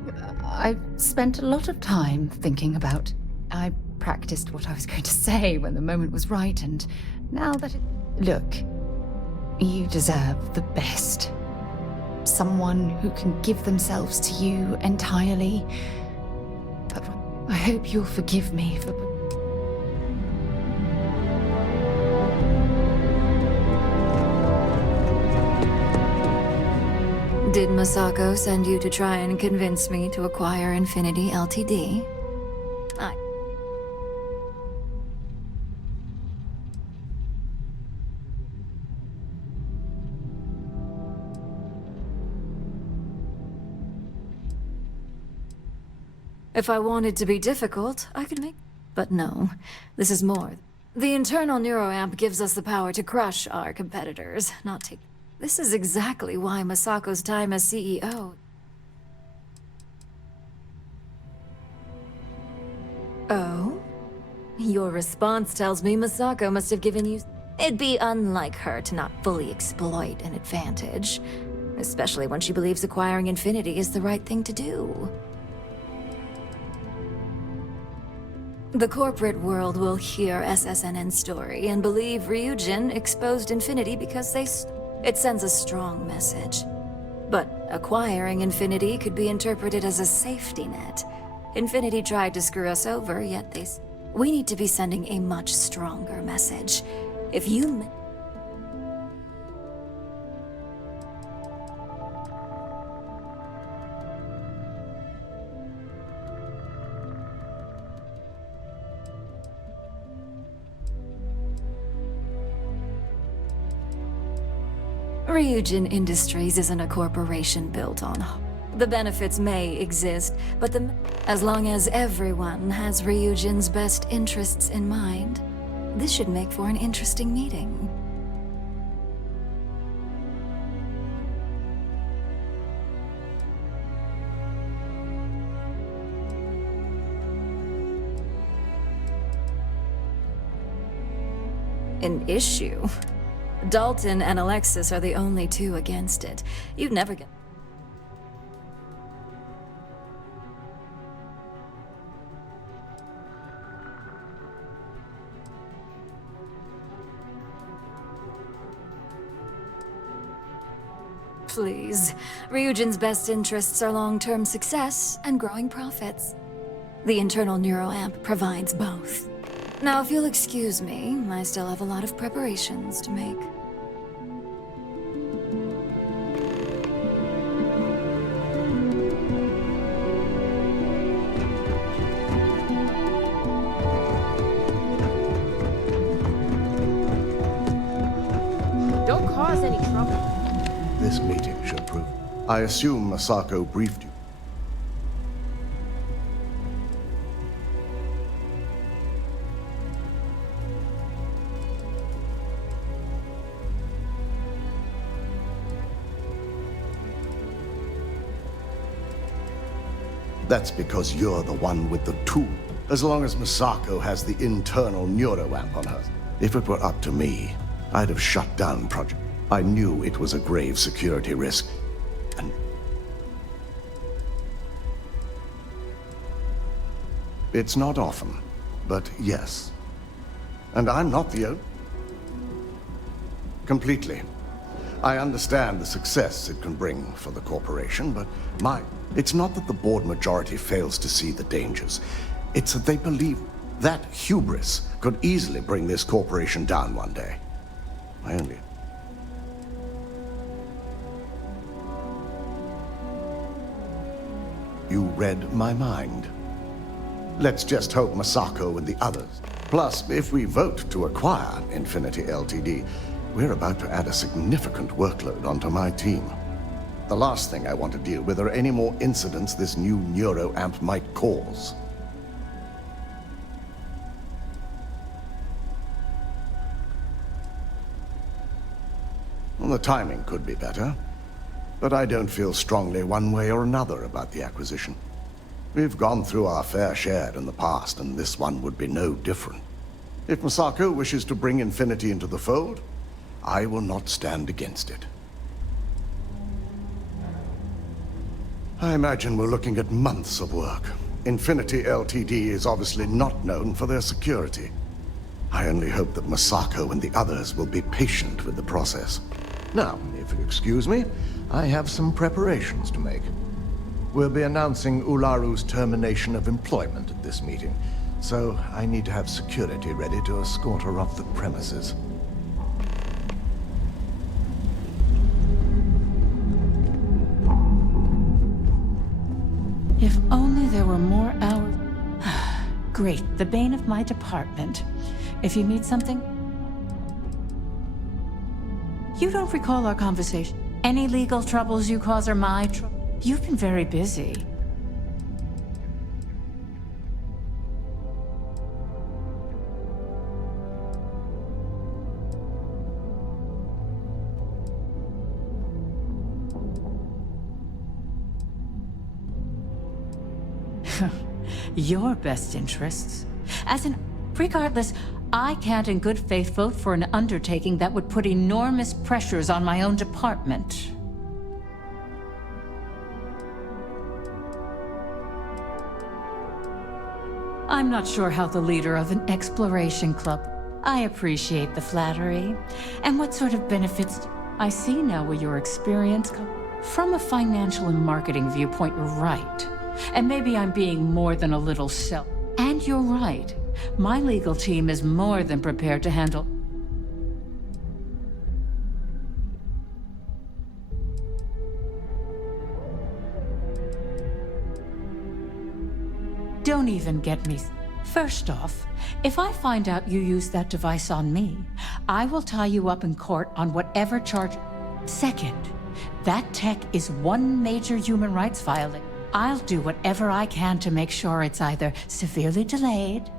I've spent a lot of time thinking about... I practiced what I was going to say when the moment was right, and now that it... Look, you deserve the best. Someone who can give themselves to you entirely. But I hope you'll forgive me for... Did Masako send you to try and convince me to acquire Infinity Ltd? If I wanted to be difficult, I could make... But no, this is more. The internal neuroamp gives us the power to crush our competitors, not take... This is exactly why Masako's time as CEO... Oh? Your response tells me Masako must have given you... It'd be unlike her to not fully exploit an advantage. Especially when she believes acquiring Infinity is the right thing to do. The corporate world will hear SSNN's story and believe Ryujin exposed Infinity because it sends a strong message. But acquiring Infinity could be interpreted as a safety net. Infinity tried to screw us over, yet we need to be sending a much stronger message. If you... Ryujin Industries isn't a corporation built on... The benefits may exist, but as long as everyone has Ryujin's best interests in mind, this should make for an interesting meeting. An issue? Dalton and Alexis are the only two against it. You'd never get... Please. Ryujin's best interests are long-term success and growing profits. The internal neuroamp provides both. Now, if you'll excuse me, I still have a lot of preparations to make. Don't cause any trouble. This meeting should prove. I assume Masako briefed you. That's because you're the one with the tool. As long as Masako has the internal neuroamp on her. If it were up to me, I'd have shut down Project. I knew it was a grave security risk, and... It's not often, but yes. And I'm not the only... Completely. I understand the success it can bring for the corporation, but it's not that the board majority fails to see the dangers. It's that they believe that hubris could easily bring this corporation down one day. You read my mind. Let's just hope Masako and the others. Plus, if we vote to acquire Infinity Ltd., we're about to add a significant workload onto my team. The last thing I want to deal with are any more incidents this new neuroamp might cause. Well, the timing could be better, but I don't feel strongly one way or another about the acquisition. We've gone through our fair share in the past, and this one would be no different. If Masako wishes to bring Infinity into the fold, I will not stand against it. I imagine we're looking at months of work. Infinity Ltd. is obviously not known for their security. I only hope that Masako and the others will be patient with the process. Now, if you'll excuse me, I have some preparations to make. We'll be announcing Ularu's termination of employment at this meeting, so I need to have security ready to escort her off the premises. If only there were more hours. Great, the bane of my department. If you need something... You don't recall our conversation? Any legal troubles you cause are my trouble? You've been very busy. Your best interests. Regardless, I can't in good faith vote for an undertaking that would put enormous pressures on my own department. I'm not sure how the leader of an exploration club. I appreciate the flattery. And what sort of benefits I see now where your experience comes. From a financial and marketing viewpoint, you're right. And maybe I'm being more than a little And you're right. My legal team is more than prepared to handle... Don't even get me... First off, if I find out you used that device on me, I will tie you up in court on whatever charge... Second, that tech is one major human rights violation. I'll do whatever I can to make sure it's either severely delayed...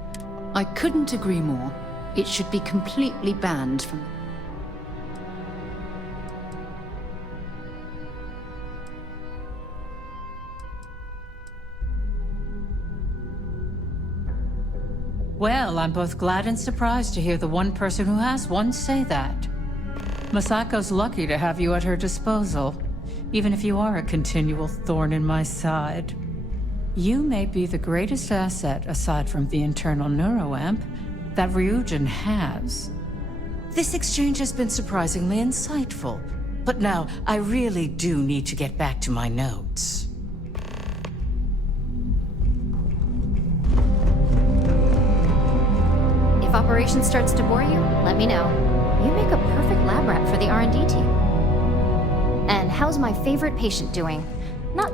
I couldn't agree more. It should be completely banned from... Well, Well, I'm both glad and surprised to hear the one person who has one say that. Masako's lucky to have you at her disposal, even if you are a continual thorn in my side. You may be the greatest asset, aside from the internal neuroamp, that Ryujin has. This exchange has been surprisingly insightful, but now I really do need to get back to my notes. If operation starts to bore you, let me know. You make a perfect lab rat for the R&D team. And how's my favorite patient doing? Not...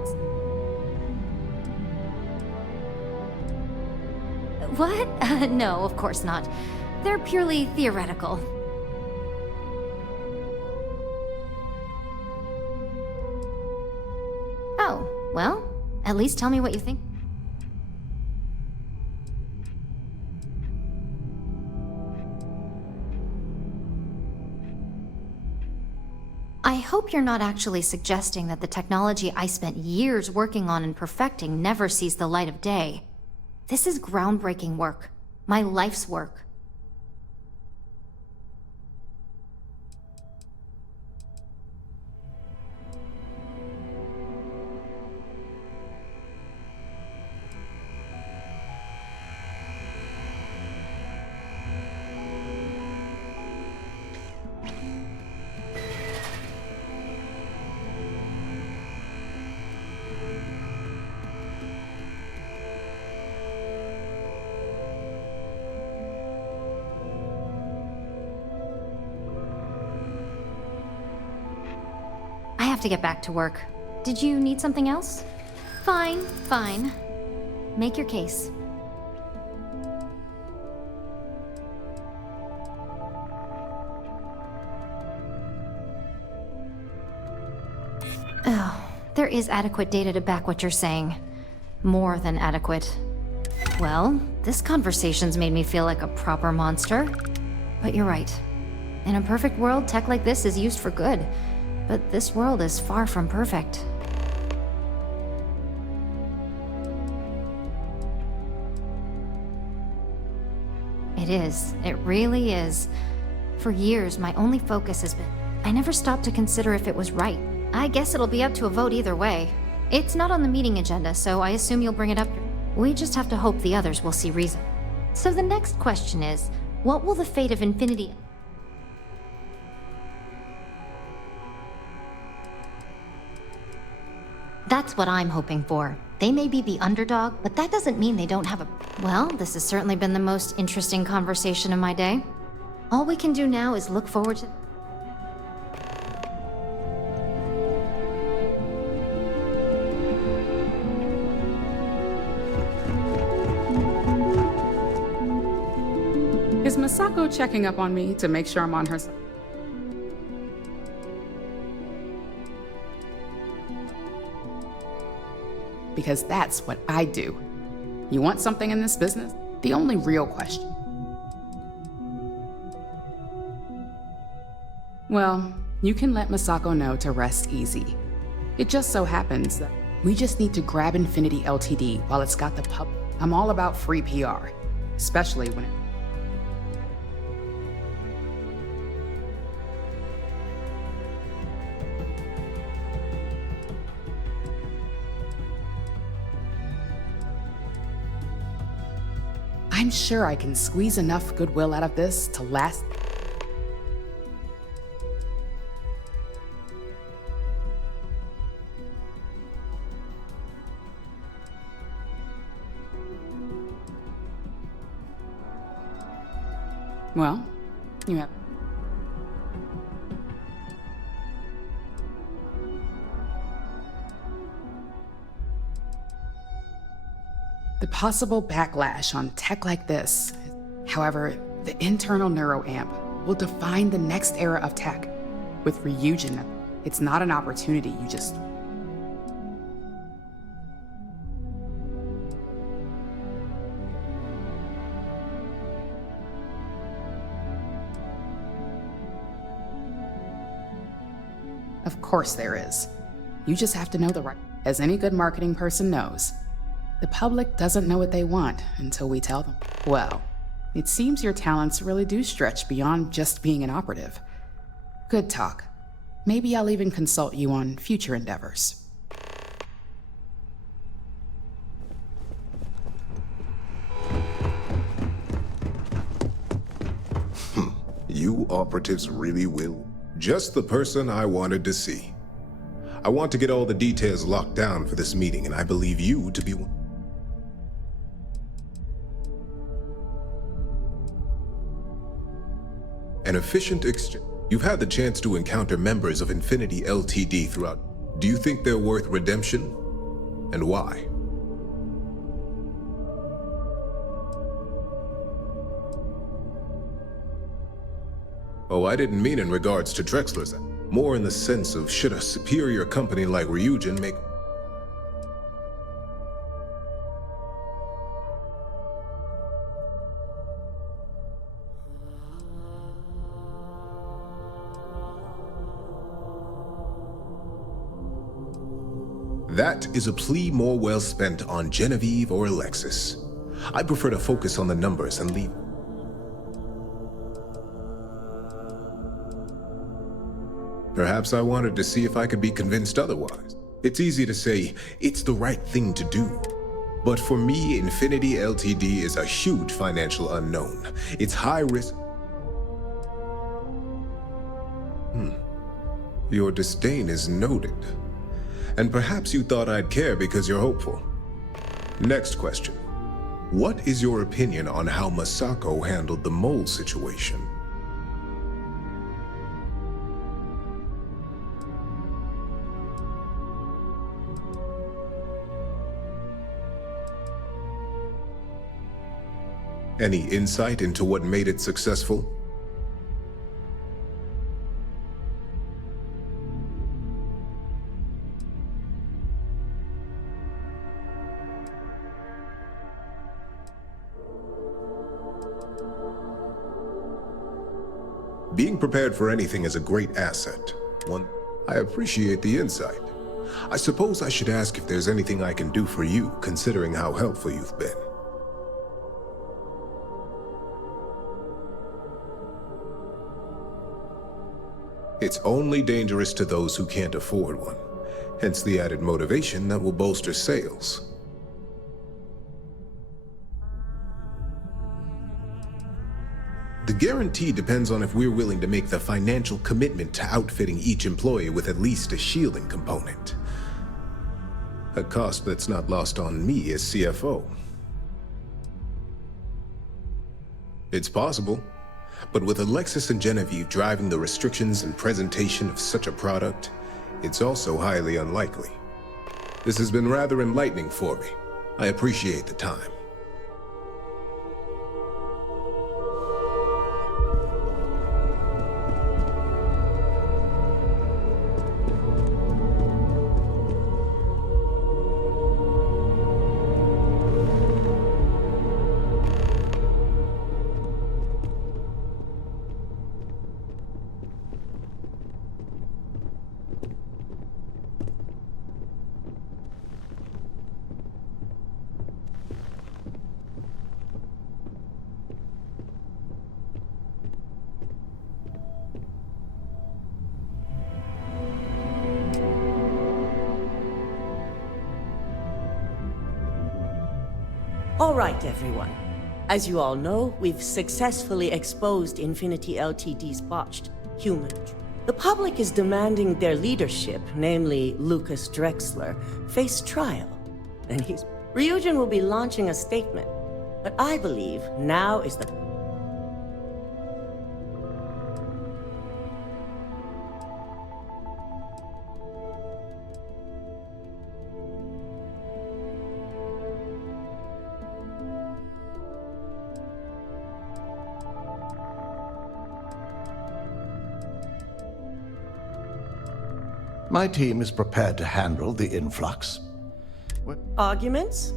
What? No, of course not. They're purely theoretical. Oh, well, at least tell me what you think. I hope you're not actually suggesting that the technology I spent years working on and perfecting never sees the light of day. This is groundbreaking work. My life's work. I have to get back to work. Did you need something else? Fine, fine. Make your case. Oh, there is adequate data to back what you're saying. More than adequate. Well, this conversation's made me feel like a proper monster. But you're right. In a perfect world, tech like this is used for good. But this world is far from perfect. It is. It really is. For years, my only focus has been... I never stopped to consider if it was right. I guess it'll be up to a vote either way. It's not on the meeting agenda, so I assume you'll bring it up. We just have to hope the others will see reason. So the next question is, what will the fate of Infinity... That's what I'm hoping for. They may be the underdog, but that doesn't mean they don't have a... Well, this has certainly been the most interesting conversation of my day. All we can do now is look forward to... Is Masako checking up on me to make sure I'm on her side? Because that's what I do. You want something in this business? The only real question. Well, you can let Masako know to rest easy. It just so happens that we just need to grab Infinity Ltd while it's got the pub. I'm all about free PR, especially when it... I'm sure I can squeeze enough goodwill out of this to last. Well, you have... The possible backlash on tech like this. However, the internal neuroamp will define the next era of tech. With Ryujin, it's not an opportunity you just... Of course there is. You just have to know the right... As any good marketing person knows, the public doesn't know what they want until we tell them. Well, It seems your talents really do stretch beyond just being an operative. Good talk. Maybe I'll even consult you on future endeavors. You operatives really will. Just the person I wanted to see. I want to get all the details locked down for this meeting, and I believe you to be one. An efficient exchange. You've had the chance to encounter members of Infinity LTD throughout. Do you think they're worth redemption? And why? Oh, I didn't mean in regards to Drexler's. More in the sense of should a superior company like Ryujin make... That is a plea more well spent on Genevieve or Alexis. I prefer to focus on the numbers and leave. Perhaps I wanted to see if I could be convinced otherwise. It's easy to say, it's the right thing to do. But for me, Infinity LTD is a huge financial unknown. It's high risk. Your disdain is noted. And perhaps you thought I'd care because you're hopeful. Next question. What is your opinion on how Masako handled the mole situation? Any insight into what made it successful? Being prepared for anything is a great asset. I appreciate the insight. I suppose I should ask if there's anything I can do for you, considering how helpful you've been. It's only dangerous to those who can't afford one, hence the added motivation that will bolster sales. The guarantee depends on if we're willing to make the financial commitment to outfitting each employee with at least a shielding component. A cost that's not lost on me as CFO. It's possible. But with Alexis and Genevieve driving the restrictions and presentation of such a product, it's also highly unlikely. This has been rather enlightening for me. I appreciate the time. All right, everyone. As you all know, we've successfully exposed Infinity LTD's botched human. The public is demanding their leadership, namely Lucas Drexler, face trial. And Ryujin will be launching a statement. But I believe now is the... My team is prepared to handle the influx. Arguments?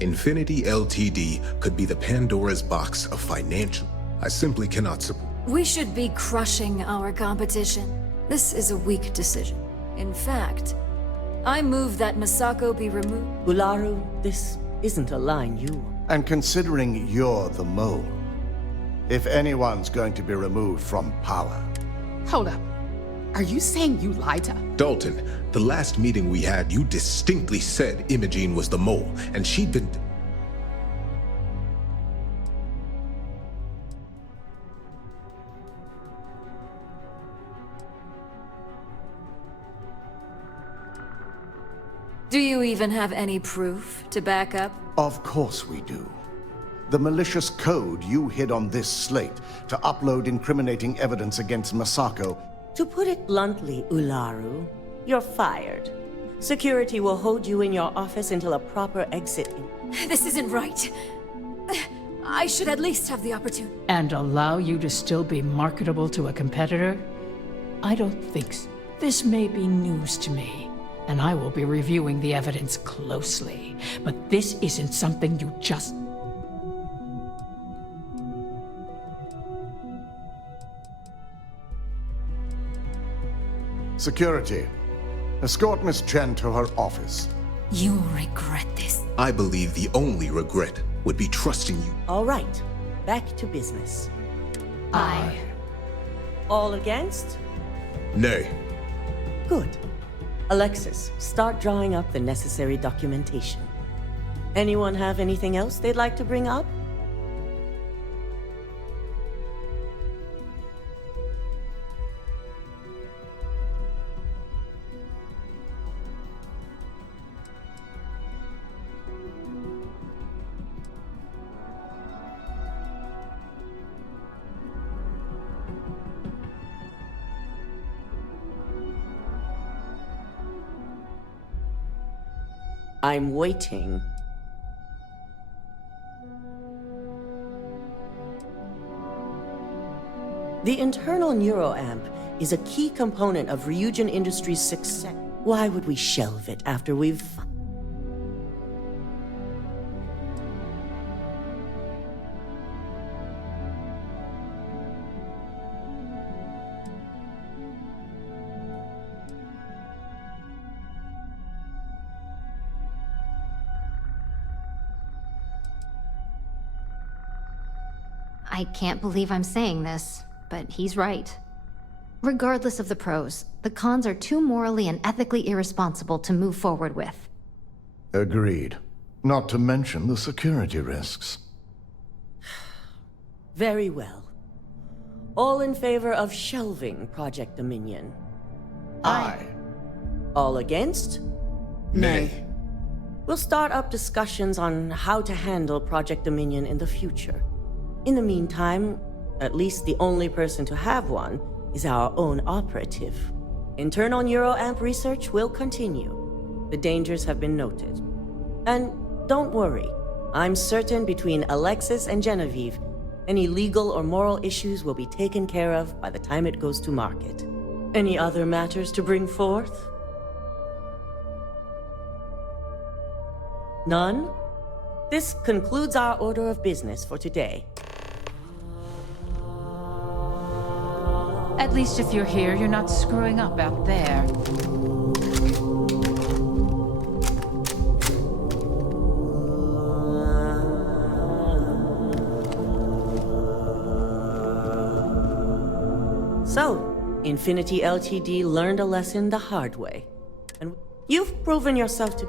Infinity LTD could be the Pandora's box of financial. I simply cannot support. We should be crushing our competition. This is a weak decision. In fact, I move that Masako be removed. Ularu, this isn't a line you... And considering you're the mole, if anyone's going to be removed from power. Hold up. Are you saying you lied to... Dalton, the last meeting we had, you distinctly said Imogene was the mole, and she'd been... Do you even have any proof to back up? Of course we do. The malicious code you hid on this slate to upload incriminating evidence against Masako. To put it bluntly, Ularu, you're fired. Security will hold you in your office until a proper exit. This isn't right. I should at least have the opportunity. And allow you to still be marketable to a competitor? I don't think so. This may be news to me, and I will be reviewing the evidence closely. But this isn't something you just... Security, escort Miss Chen to her office. You'll regret this. I believe the only regret would be trusting you. All right, back to business. Aye. All against? Nay. Good. Alexis, start drawing up the necessary documentation. Anyone have anything else they'd like to bring up? I'm waiting. The internal neuroamp is a key component of Ryujin Industries' success. Why would we shelve it after we've... I can't believe I'm saying this, but he's right. Regardless of the pros, the cons are too morally and ethically irresponsible to move forward with. Agreed. Not to mention the security risks. Very well. All in favor of shelving Project Dominion? Aye. All against? Nay. We'll start up discussions on how to handle Project Dominion in the future. In the meantime, at least the only person to have one is our own operative. Internal neuroamp research will continue. The dangers have been noted. And don't worry, I'm certain between Alexis and Genevieve, any legal or moral issues will be taken care of by the time it goes to market. Any other matters to bring forth? None? This concludes our order of business for today. At least if you're here, you're not screwing up out there. So, Infinity LTD learned a lesson the hard way. And you've proven yourself to...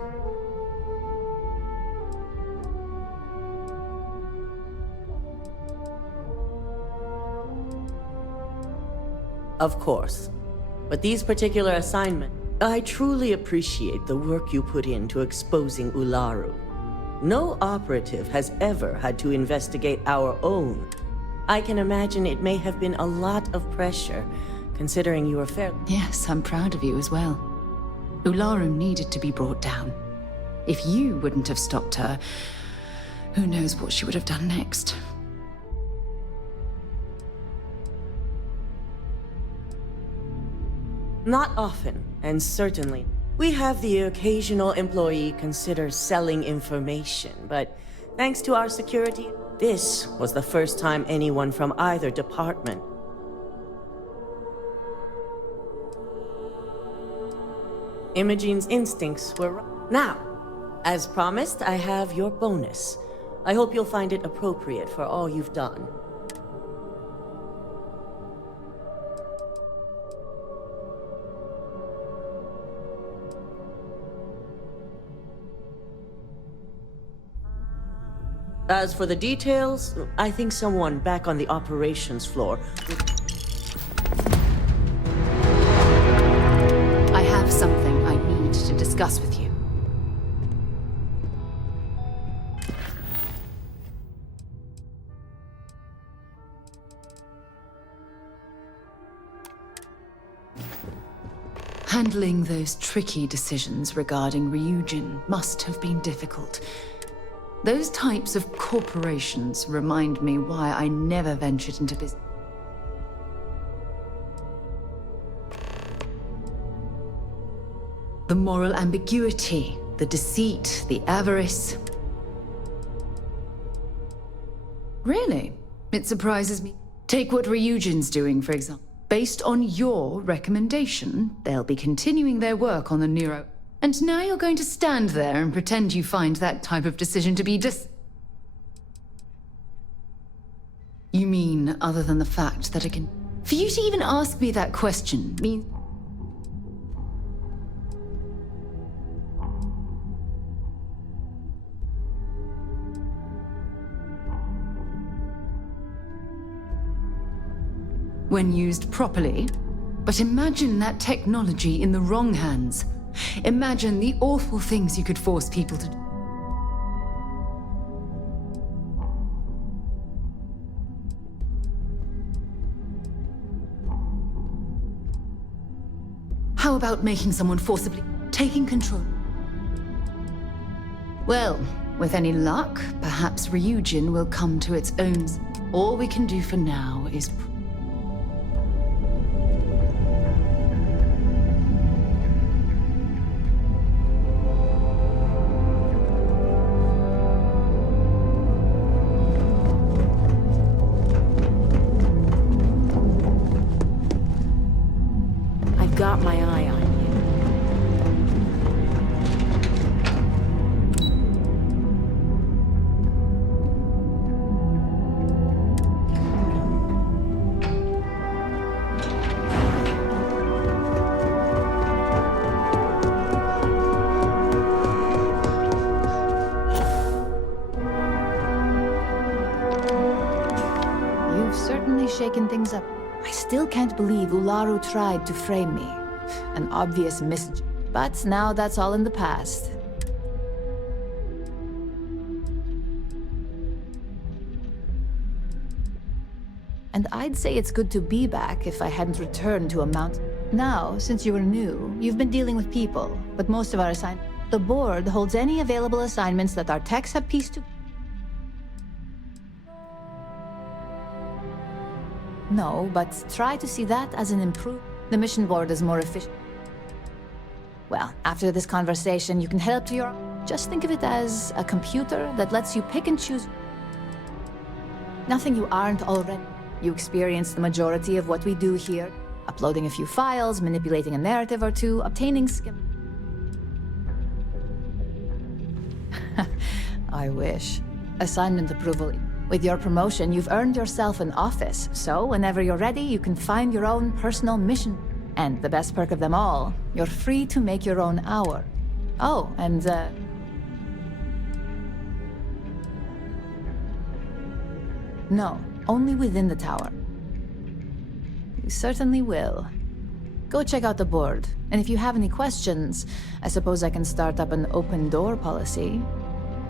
Of course. But these particular assignments, I truly appreciate the work you put into exposing Ularu. No operative has ever had to investigate our own. I can imagine it may have been a lot of pressure, considering you were fair. Yes, I'm proud of you as well. Ularu needed to be brought down. If you wouldn't have stopped her, who knows what she would have done next. Not often, and certainly. We have the occasional employee consider selling information, but thanks to our security, this was the first time anyone from either department. Imogene's instincts were right. Now, as promised, I have your bonus. I hope you'll find it appropriate for all you've done. As for the details, I think someone back on the operations floor... I have something I need to discuss with you. Handling those tricky decisions regarding Ryujin must have been difficult. Those types of corporations remind me why I never ventured into business. The moral ambiguity, the deceit, the avarice. Really? It surprises me. Take what Ryujin's doing, for example. Based on your recommendation, they'll be continuing their work on the Nero. And now you're going to stand there and pretend you find that type of decision to be You mean, other than the fact that it can... For you to even ask me that question means... when used properly. But imagine that technology in the wrong hands. Imagine the awful things you could force people to do. How about making someone forcibly taking control? Well, with any luck, perhaps Ryujin will come to its own. All we can do for now is... Got my eye on you. You've certainly shaken things up. I still can't believe Ularu tried to frame me. An obvious misjudgment. But now that's all in the past. And I'd say it's good to be back if I hadn't returned to a mountain. Now, since you were new, you've been dealing with people, but most of our assignments... The board holds any available assignments that our techs have pieced to... No, but try to see that as an improvement. The mission board is more efficient. Well, after this conversation, you can head up to your... Just think of it as a computer that lets you pick and choose. Nothing you aren't already. You experience the majority of what we do here. Uploading a few files, manipulating a narrative or two, obtaining skim... I wish. Assignment approval. With your promotion, you've earned yourself an office, so whenever you're ready, you can find your own personal mission. And the best perk of them all, you're free to make your own hour. Oh, and no, only within the tower. You certainly will. Go check out the board, and if you have any questions, I suppose I can start up an open door policy.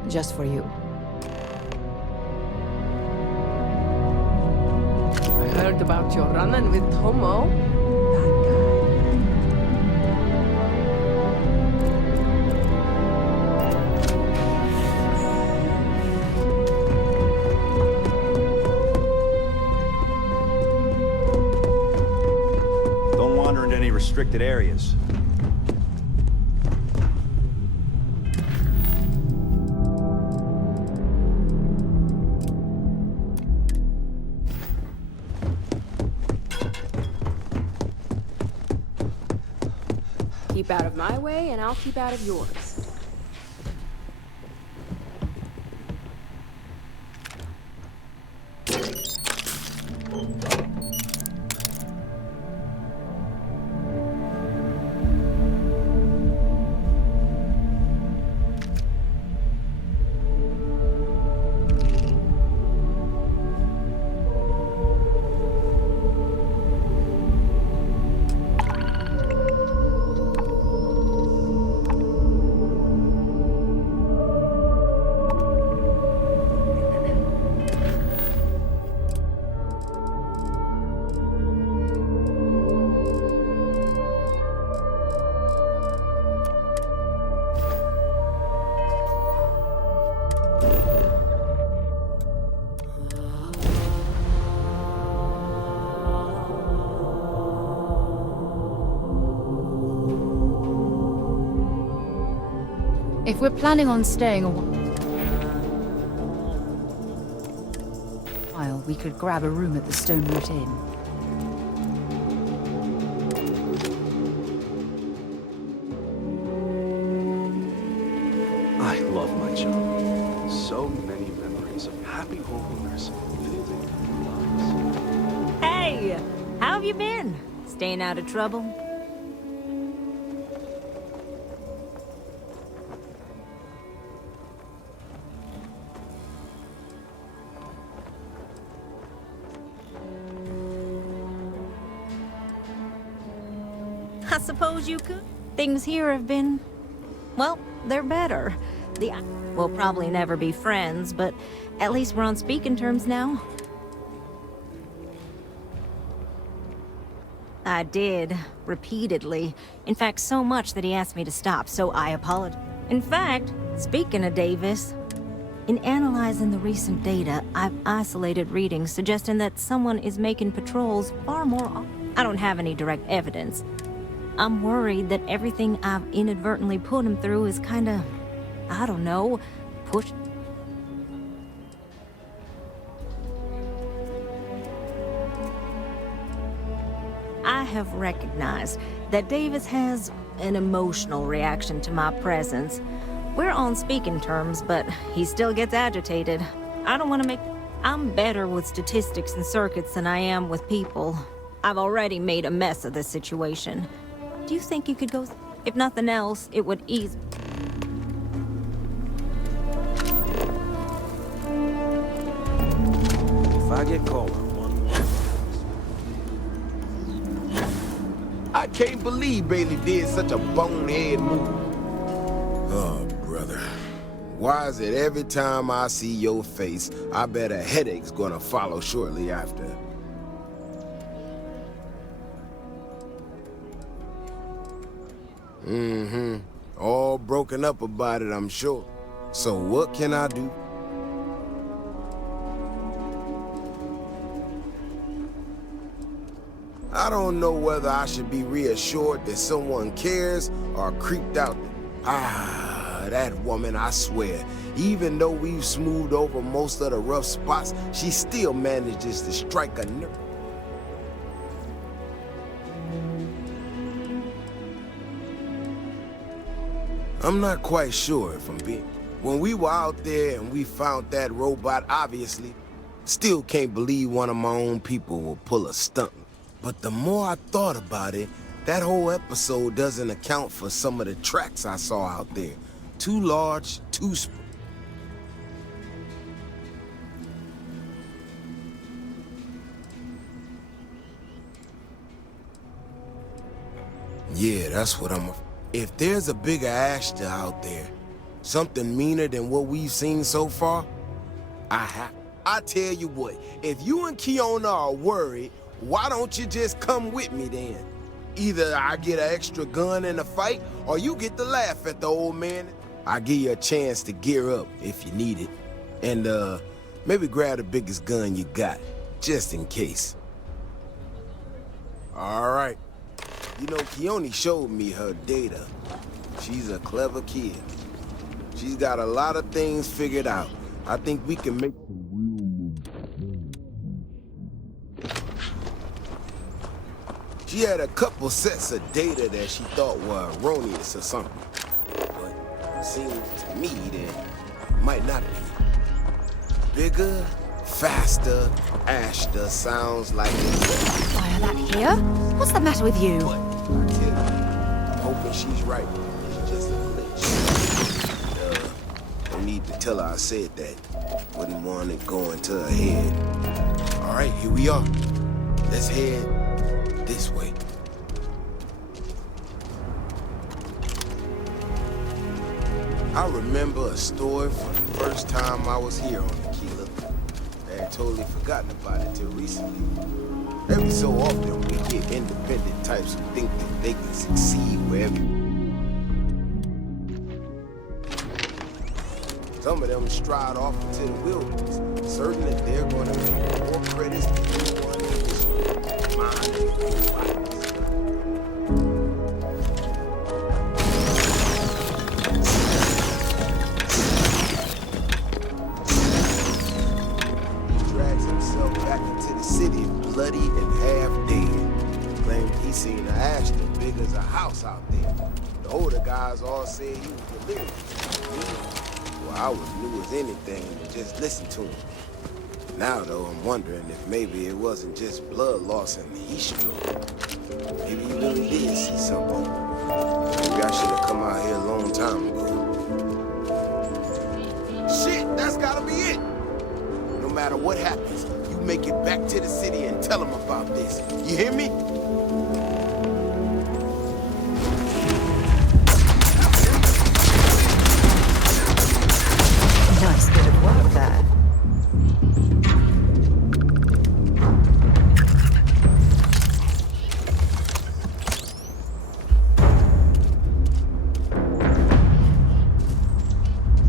Just for you. Heard about your run-in with Tomo. Don't wander into any restricted areas. Keep out of my way, and I'll keep out of yours. If we're planning on staying a while, we could grab a room at the Stone Root Inn. I love my job. So many memories of happy homeowners living lives. Hey, how have you been? Staying out of trouble? I suppose you could. Things here have been, well, they're better. We'll probably never be friends, but at least we're on speaking terms now. I did, repeatedly. In fact, so much that he asked me to stop, so I apologize. In fact, speaking of Davis, in analyzing the recent data, I've isolated readings suggesting that someone is making patrols far more. I don't have any direct evidence. I'm worried that everything I've inadvertently put him through is kinda, I don't know, pushed. I have recognized that Davis has an emotional reaction to my presence. We're on speaking terms, but he still gets agitated. I don't want to make... I'm better with statistics and circuits than I am with people. I've already made a mess of this situation. Do you think you could go... If nothing else, it would ease... If I get called on I can't believe Bailey did such a bonehead move. Oh, brother. Why is it every time I see your face, I bet a headache's gonna follow shortly after? Mm-hmm. All broken up about it, I'm sure. So what can I do? I don't know whether I should be reassured that someone cares or creeped out. That woman, I swear. Even though we've smoothed over most of the rough spots, she still manages to strike a nerve. I'm not quite sure if I'm being... When we were out there and we found that robot, obviously, still can't believe one of my own people will pull a stunt. But the more I thought about it, that whole episode doesn't account for some of the tracks I saw out there. Too large, too Yeah, that's what I'm... If there's a bigger Ashta out there, something meaner than what we've seen so far, I tell you what, if you and Kiona are worried, why don't you just come with me then? Either I get an extra gun in the fight, or you get to laugh at the old man. I give you a chance to gear up if you need it. And, maybe grab the biggest gun you got, just in case. All right. You know, Keone showed me her data. She's a clever kid. She's got a lot of things figured out. I think we can make some real moves. She had a couple sets of data that she thought were erroneous or something. But it seems to me that it might not be. Bigger, faster, Ashta sounds like it. Why are that here? What's the matter with you? What? I tell you, I'm hoping she's right. It's just a glitch. No need to tell her I said that. Wouldn't want it going to her head. All right, here we are. Let's head this way. I remember a story from the first time I was here on Aquila. I had totally forgotten about it till recently. Every so often, we get independent types who think that they can succeed wherever. Some of them stride off into the wilderness, certain that they're going to make more credits than anyone in this mind. seen an Ashton big as a house out there. The older guys all said he was delirious. Well, I was new as anything to just listen to him. Now, though, I'm wondering if maybe it wasn't just blood loss and heat stroke. Maybe he really did see something. Maybe I should have come out here a long time ago. Shit, that's gotta be it! No matter what happens, you make it back to the city and tell them about this. You hear me? Nice bit of work there.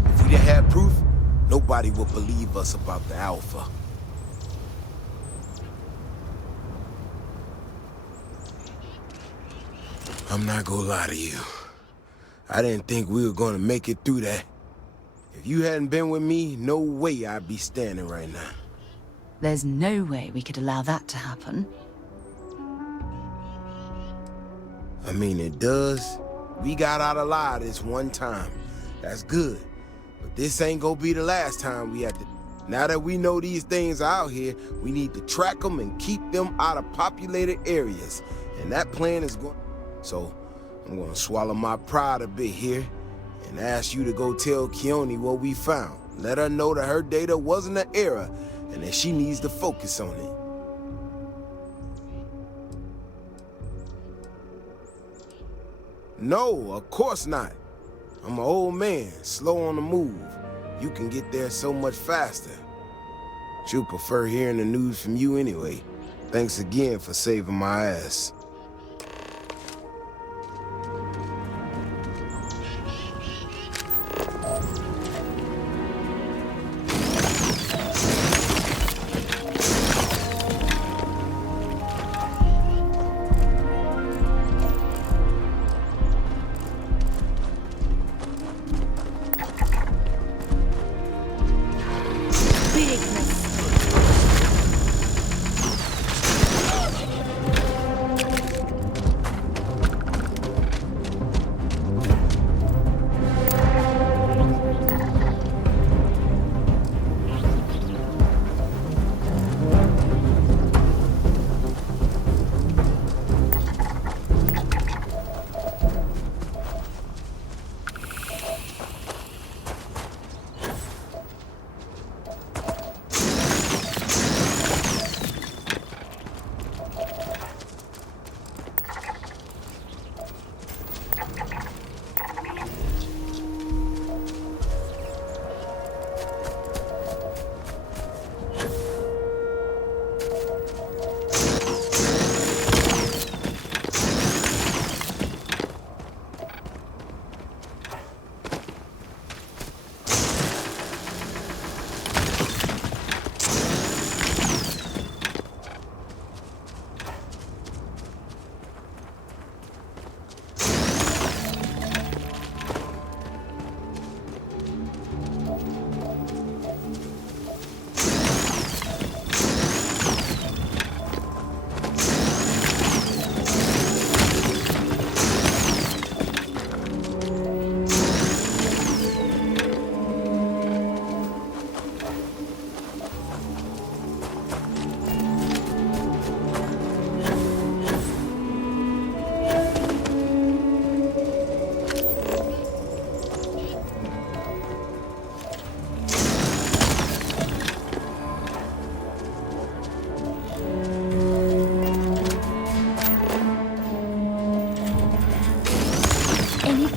If we didn't have proof, nobody would believe us about the Alpha. I'm not gonna lie to you. I didn't think we were gonna make it through that. If you hadn't been with me, no way I'd be standing right now. There's no way we could allow that to happen. I mean, it does. We got out alive this one time. That's good. But this ain't gonna be the last time we have to... Now that we know these things are out here, we need to track them and keep them out of populated areas. And that plan is going... So, I'm gonna swallow my pride a bit here and ask you to go tell Keone what we found. Let her know that her data wasn't an error and that she needs to focus on it. No, of course not. I'm an old man, slow on the move. You can get there so much faster. She'll prefer hearing the news from you anyway. Thanks again for saving my ass.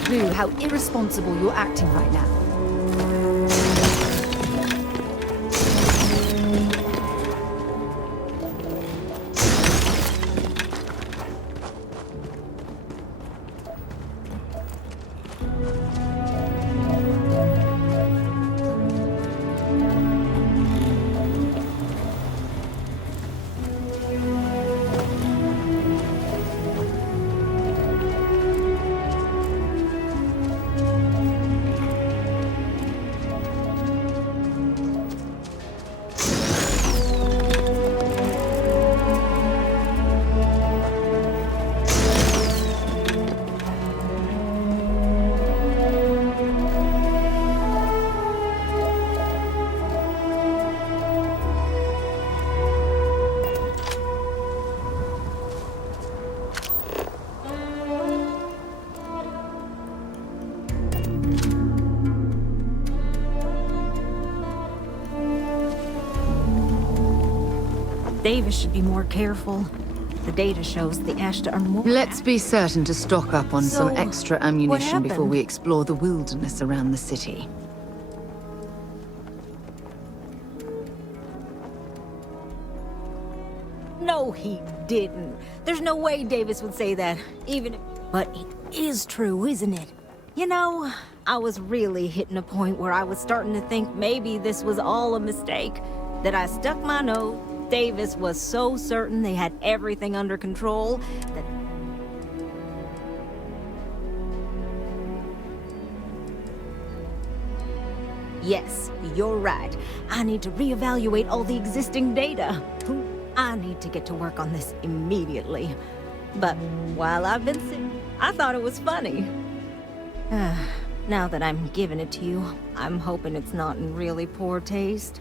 Clue how irresponsible you're acting right now. Davis should be more careful. The data shows the Ashta are more... Let's be certain to stock up on some So, extra what ammunition before happened? we explore the wilderness around the city. No, he didn't. There's no way Davis would say that, even if... But it is true, isn't it? You know, I was really hitting a point where I was starting to think maybe this was all a mistake. That I stuck my nose. Davis was so certain they had everything under control that... Yes, you're right. I need to reevaluate all the existing data. I need to get to work on this immediately. But while I've been sick, I thought it was funny. Now that I'm giving it to you, I'm hoping it's not in really poor taste.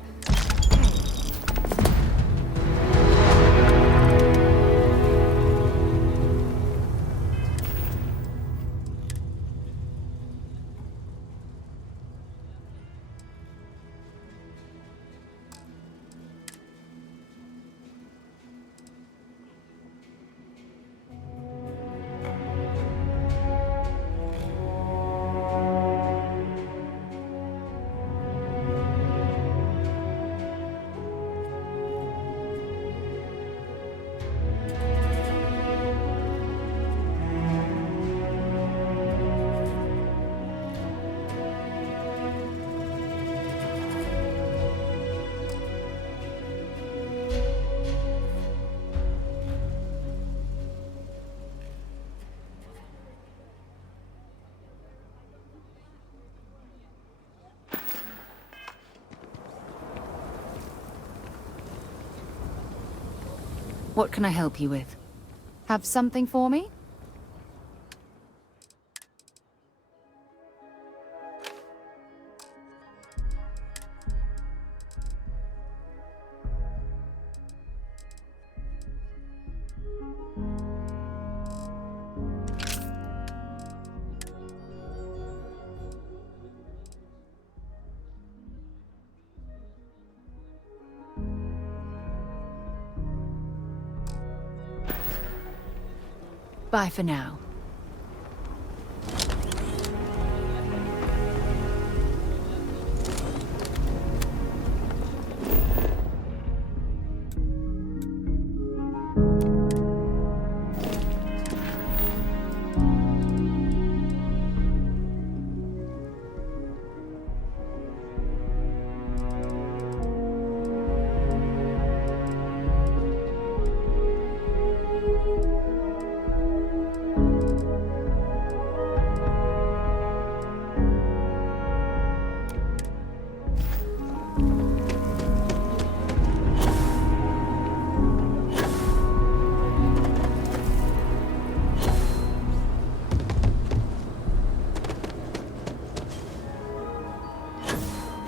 What can I help you with? Have something for me? Bye for now.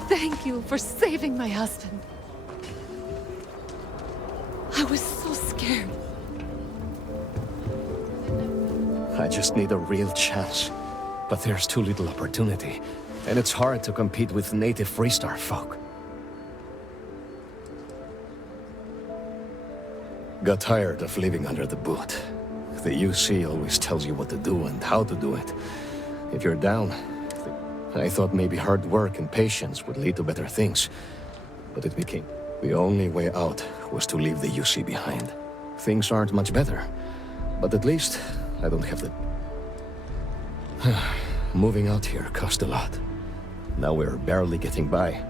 Thank you for saving my husband. I was so scared. I just need a real chance. But there's too little opportunity. And it's hard to compete with native Freestar folk. Got tired of living under the boot. The UC always tells you what to do and how to do it. If you're down, I thought maybe hard work and patience would lead to better things. But it became the only way out was to leave the UC behind. Things aren't much better, but at least I don't have to... Moving out here cost a lot. Now we're barely getting by.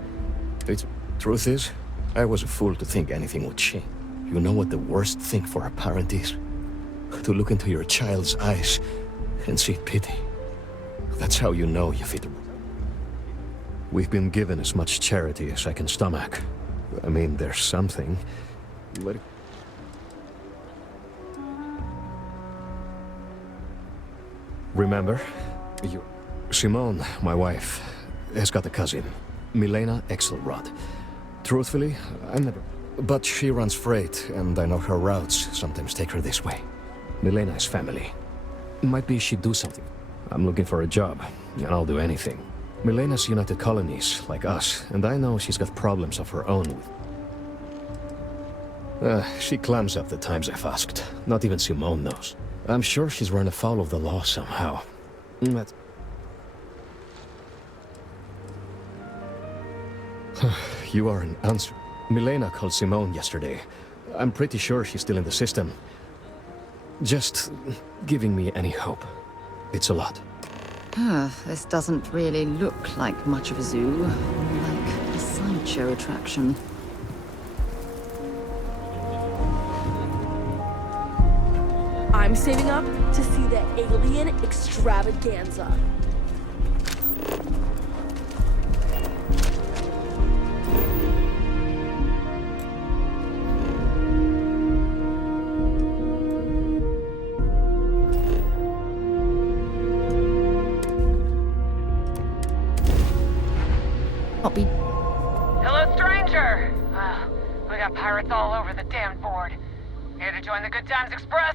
Truth is, I was a fool to think anything would change. You know what the worst thing for a parent is? To look into your child's eyes and see pity. That's how you know you fit. We've been given as much charity as I can stomach. I mean, there's something. But... Remember? Simone, my wife, has got a cousin, Milena Axelrod. Truthfully, I never... But she runs freight, and I know her routes sometimes take her this way. Milena is family. Might be she'd do something. I'm looking for a job, and I'll do anything. Milena's United Colonies, like us, and I know she's got problems of her own with... She clams up the times I've asked. Not even Simone knows. I'm sure she's run afoul of the law somehow. But... You are an answer. Milena called Simone yesterday. I'm pretty sure she's still in the system. Just giving me any hope. It's a lot. This doesn't really look like much of a zoo. More like a sideshow attraction. I'm saving up to see the alien extravaganza. Hello, stranger! We got pirates all over the damn board. Here to join the Good Times Express?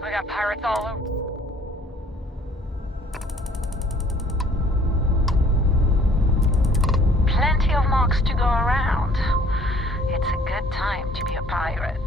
We got pirates all over. Plenty of marks to go around. It's a good time to be a pirate.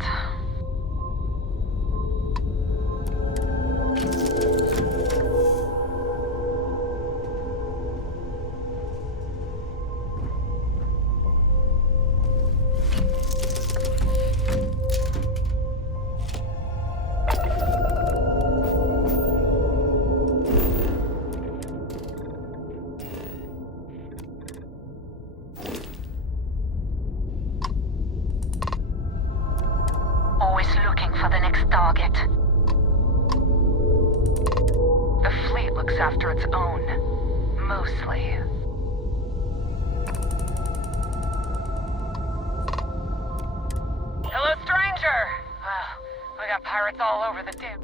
Always looking for the next target. The fleet looks after its own. Mostly. Hello, stranger! We got pirates all over the damn...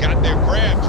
Got their grab.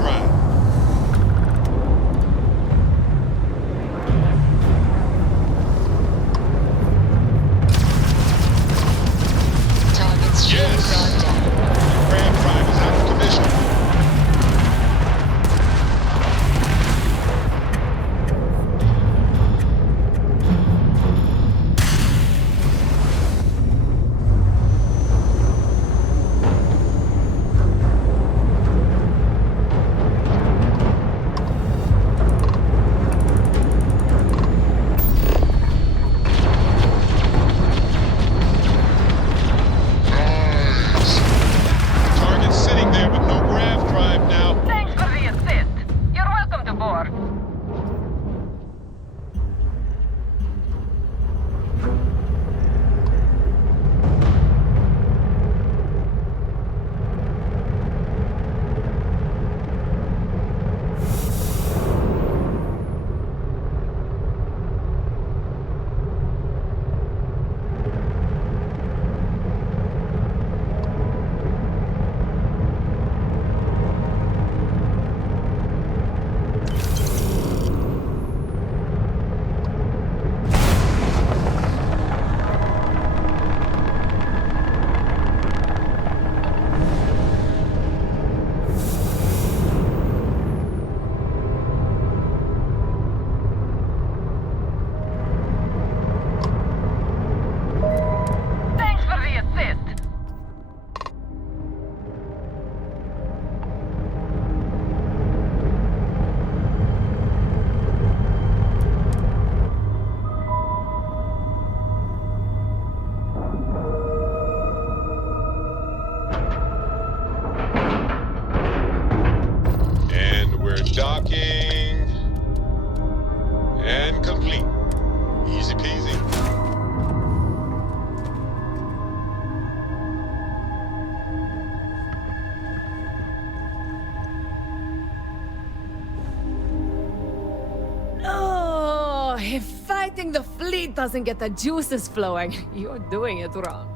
letting the fleet doesn't get the juices flowing. You're doing it wrong.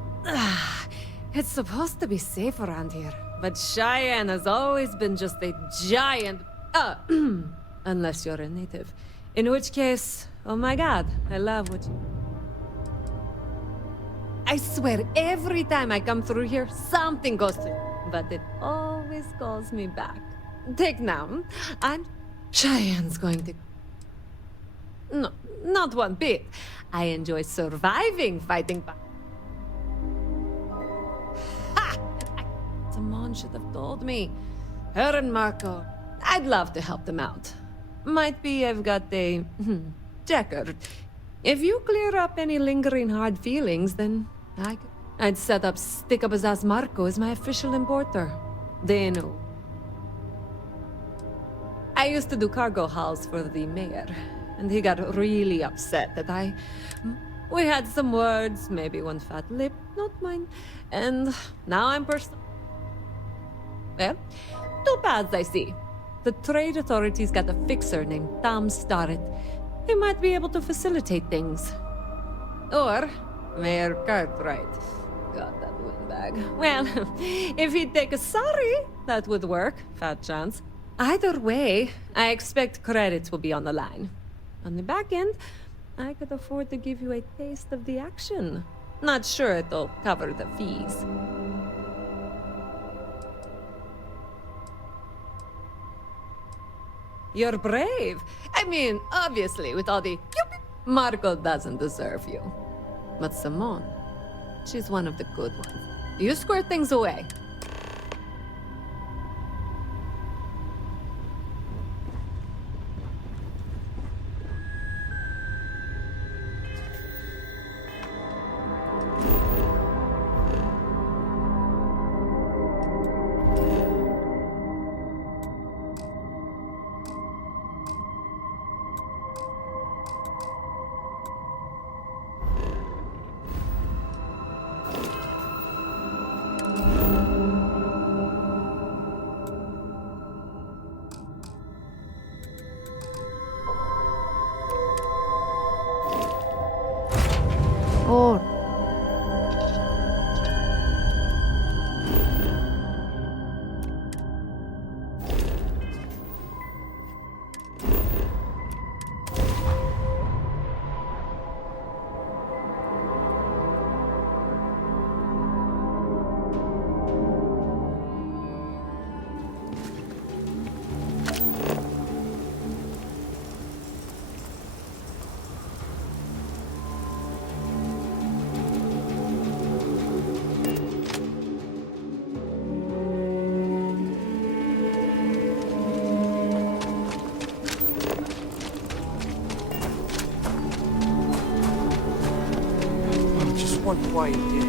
It's supposed to be safe around here, but Cheyenne has always been just a giant... unless you're a native. In which case, oh my god, I love what you... I swear, every time I come through here, something goes to... But it always calls me back. Take now, Cheyenne's going to... No, not one bit. I enjoy surviving fighting back. Ha! Someone should have told me. Her and Marco. I'd love to help them out. Might be I've got a... checker. If you clear up any lingering hard feelings, then I'd set up Stick-Up-His-Ass Marco as my official importer. They know. I used to do cargo hauls for the mayor, and he got really upset that we had some words, maybe one fat lip, not mine, and now I'm Well, two paths I see. The trade authorities got a fixer named Tom Starrett. He might be able to facilitate things. Or Mayor Cartwright. God, that windbag. Well, if he'd take a sorry, that would work. Fat chance. Either way, I expect credits will be on the line. On the back end, I could afford to give you a taste of the action. Not sure it'll cover the fees. You're brave. I mean, obviously, with all the... Marco doesn't deserve you. But Simone, she's one of the good ones. You square things away. Wonder why you did.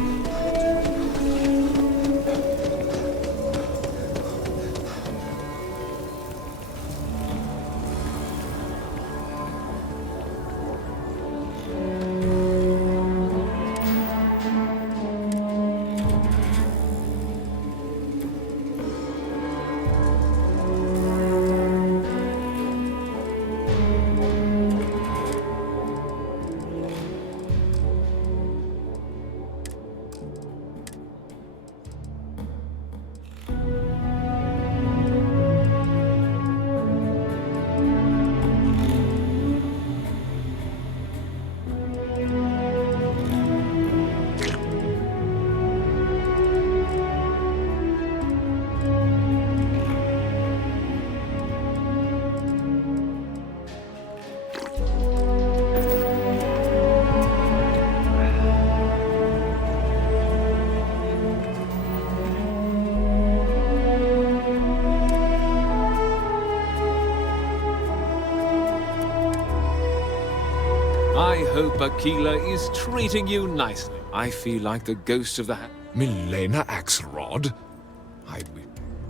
I hope Aquila is treating you nicely. I feel like the ghost of the... Milena Axelrod?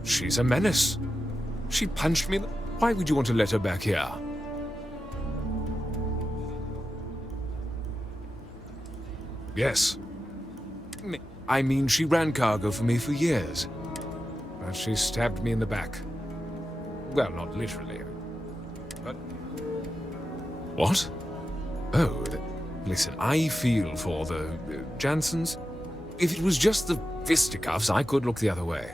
She's a menace. She punched me. Why would you want to let her back here? Yes. I mean, she ran cargo for me for years. But she stabbed me in the back. Well, not literally. But... What? Oh, listen, I feel for the Jansens. If it was just the fisticuffs, I could look the other way.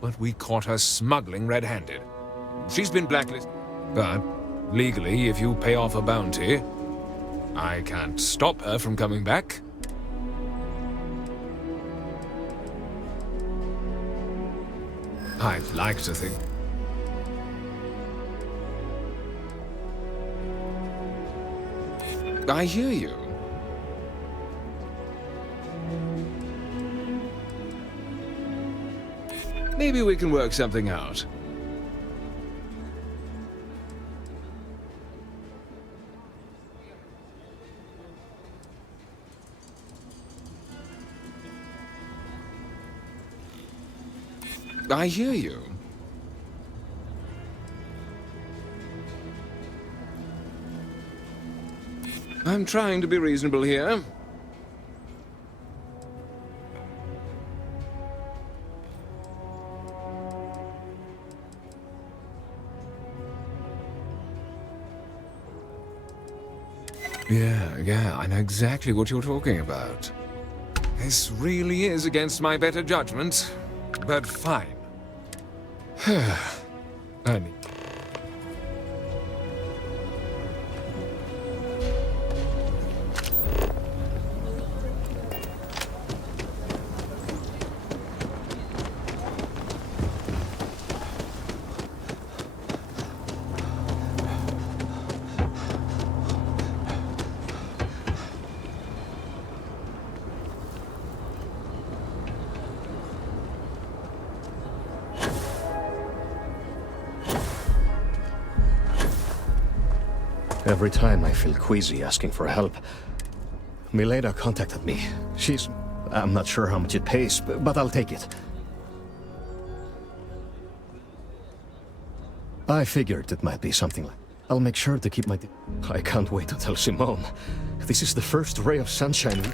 But we caught her smuggling red-handed. She's been blacklisted. But legally, if you pay off a bounty, I can't stop her from coming back. I'd like to think. I hear you. Maybe we can work something out. I hear you. I'm trying to be reasonable here. Yeah, I know exactly what you're talking about. This really is against my better judgment, but fine. I need... Every time I feel queasy asking for help. Milena contacted me. I'm not sure how much it pays, but I'll take it. I figured it might be something like... I'll make sure to keep my... I can't wait to tell Simone. This is the first ray of sunshine.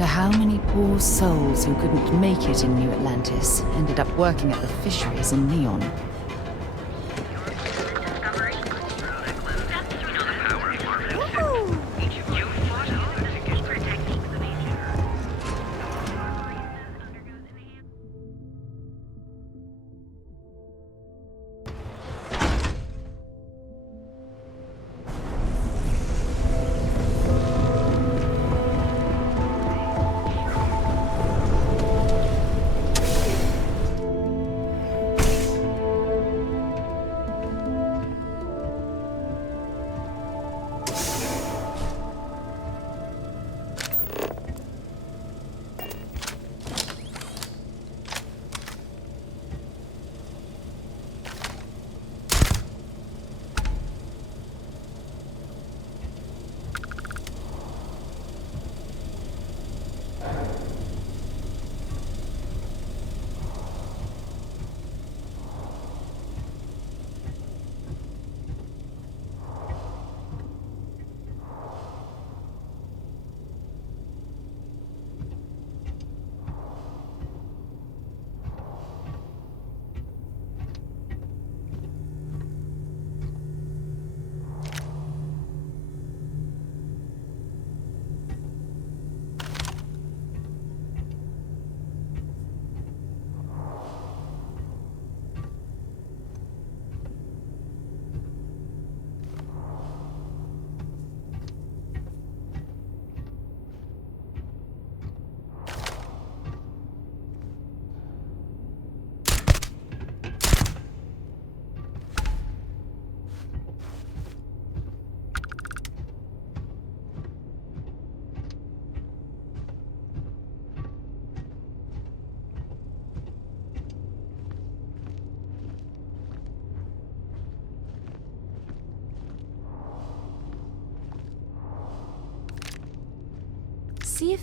How many poor souls who couldn't make it in New Atlantis ended up working at the fisheries in Neon?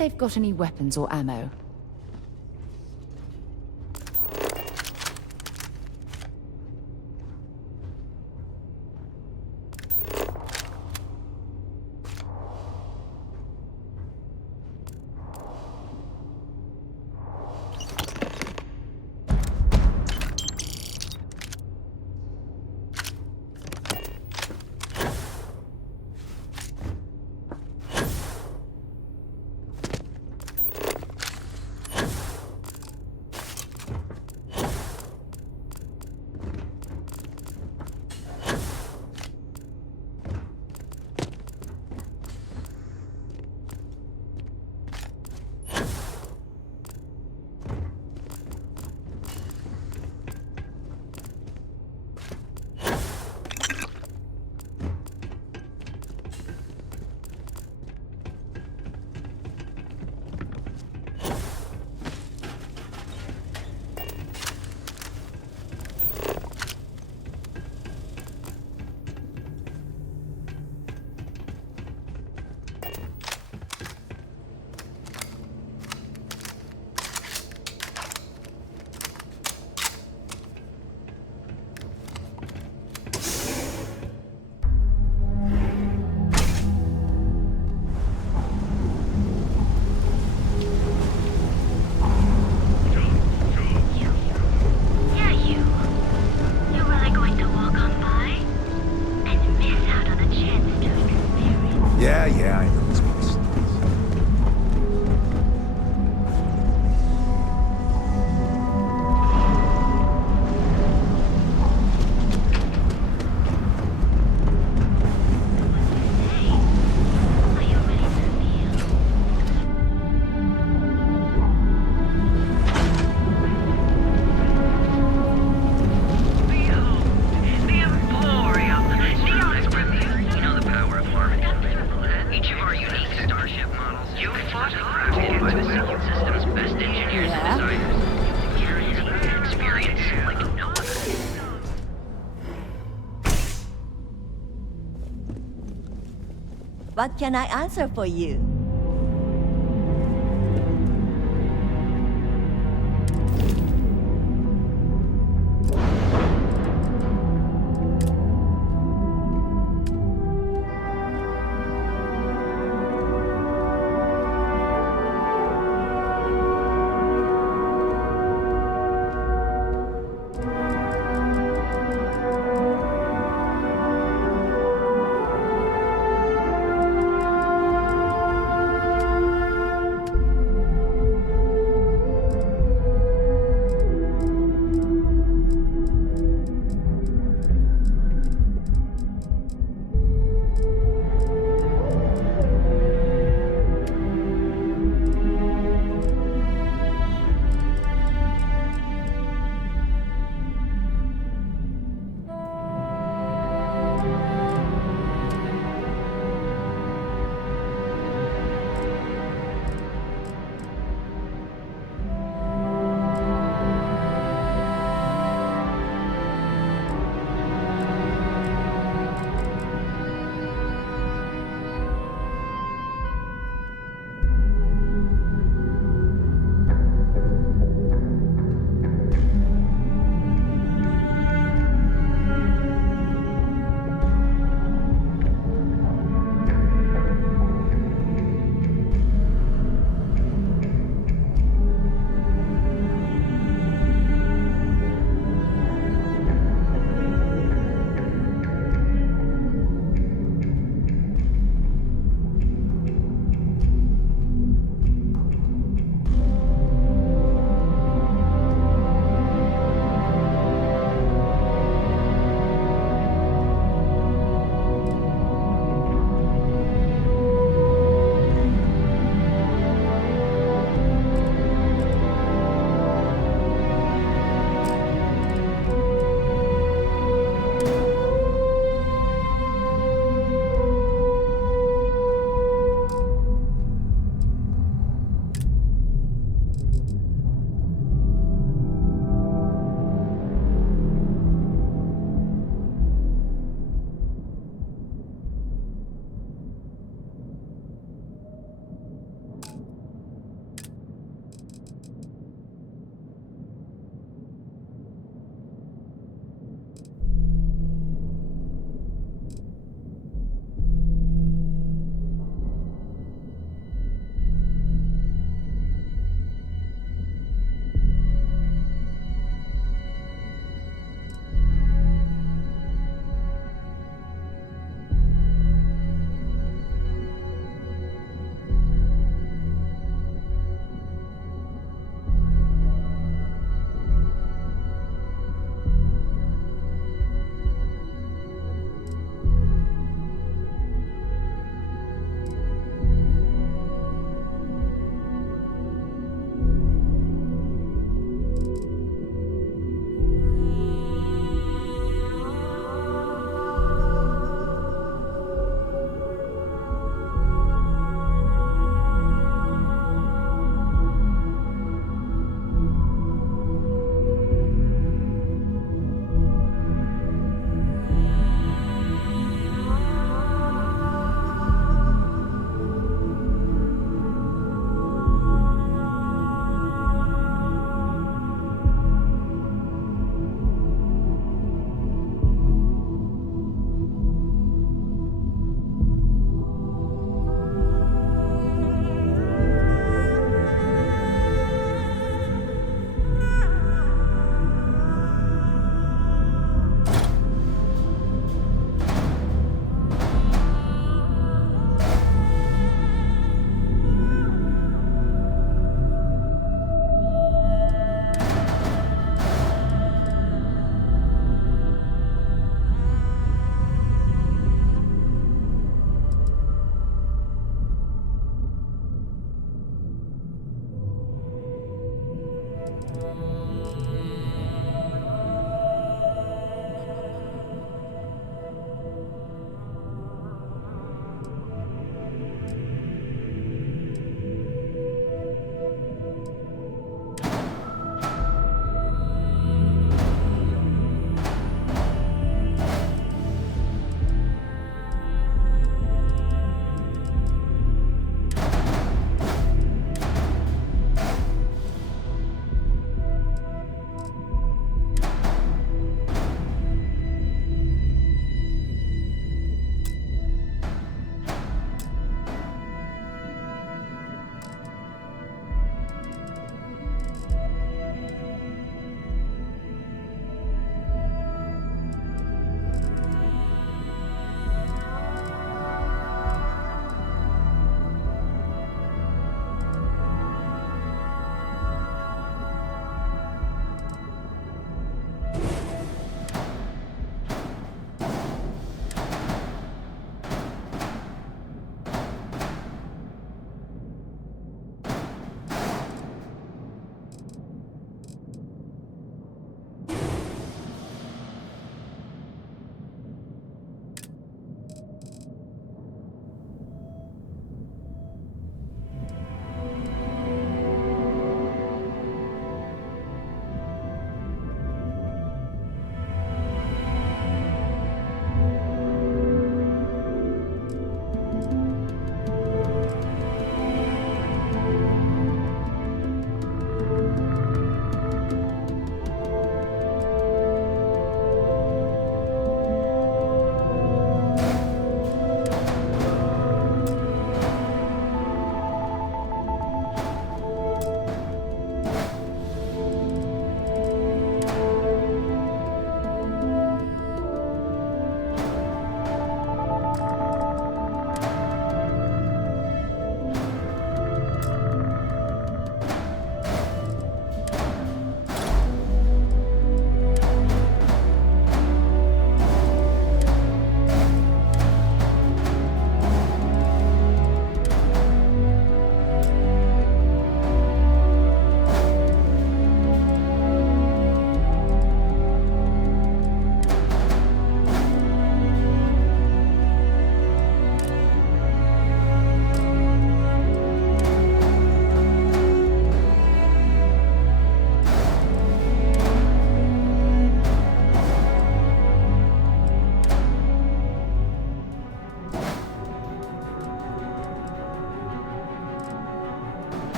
they've got any weapons or ammo. Yeah, I know this place. Each of our unique Starship models, you fought hard by the Second System's best engineers and designers. Carrying an experience like no other. What can I answer for you?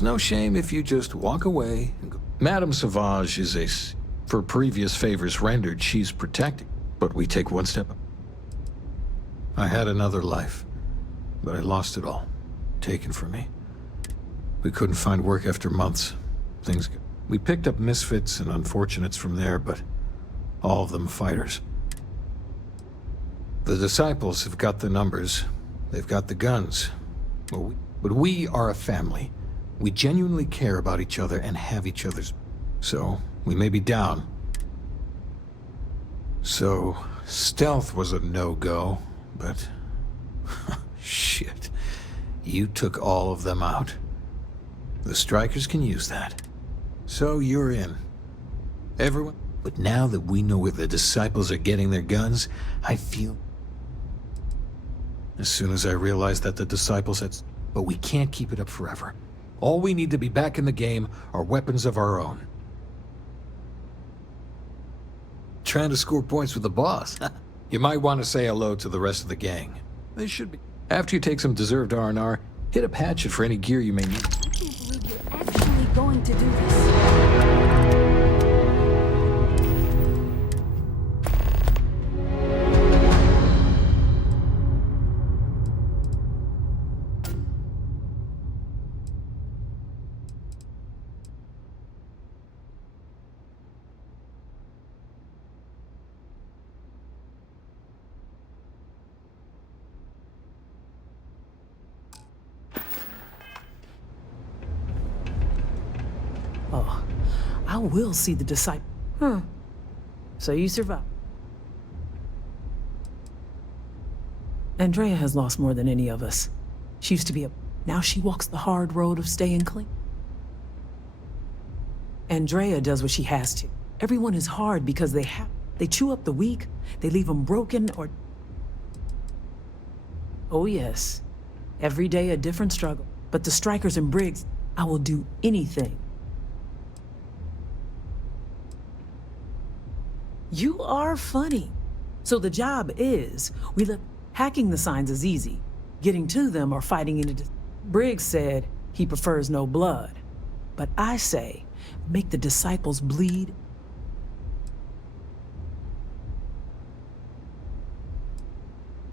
There's no shame if you just walk away and go. Madame Sauvage is for previous favors rendered, she's protected. But we take one step. I had another life, but I lost it all. Taken from me. We couldn't find work after months. We picked up misfits and unfortunates from there, but all of them fighters. The disciples have got the numbers. They've got the guns. But we are a family. We genuinely care about each other and have each other's. So, we may be down. So, stealth was a no-go, but... shit. You took all of them out. The strikers can use that. So you're in. Everyone. But now that we know where the disciples are getting their guns, I feel... As soon as I realized that the disciples had... But we can't keep it up forever. All we need to be back in the game are weapons of our own. Trying to score points with the boss. You might want to say hello to the rest of the gang. They should be. After you take some deserved R&R, hit up Hatchet for any gear you may need. I can't believe you're actually going to do this. Oh, I will see the disciple. Huh. So you survived. Andrea has lost more than any of us. She used to be a... Now she walks the hard road of staying clean. Andrea does what she has to. Everyone is hard because they chew up the weak, they leave them broken or... Oh yes. Every day a different struggle. But the strikers and Briggs, I will do anything. You are funny. So the job is, hacking the signs is easy. Getting to them or fighting into... Briggs said he prefers no blood. But I say, make the disciples bleed.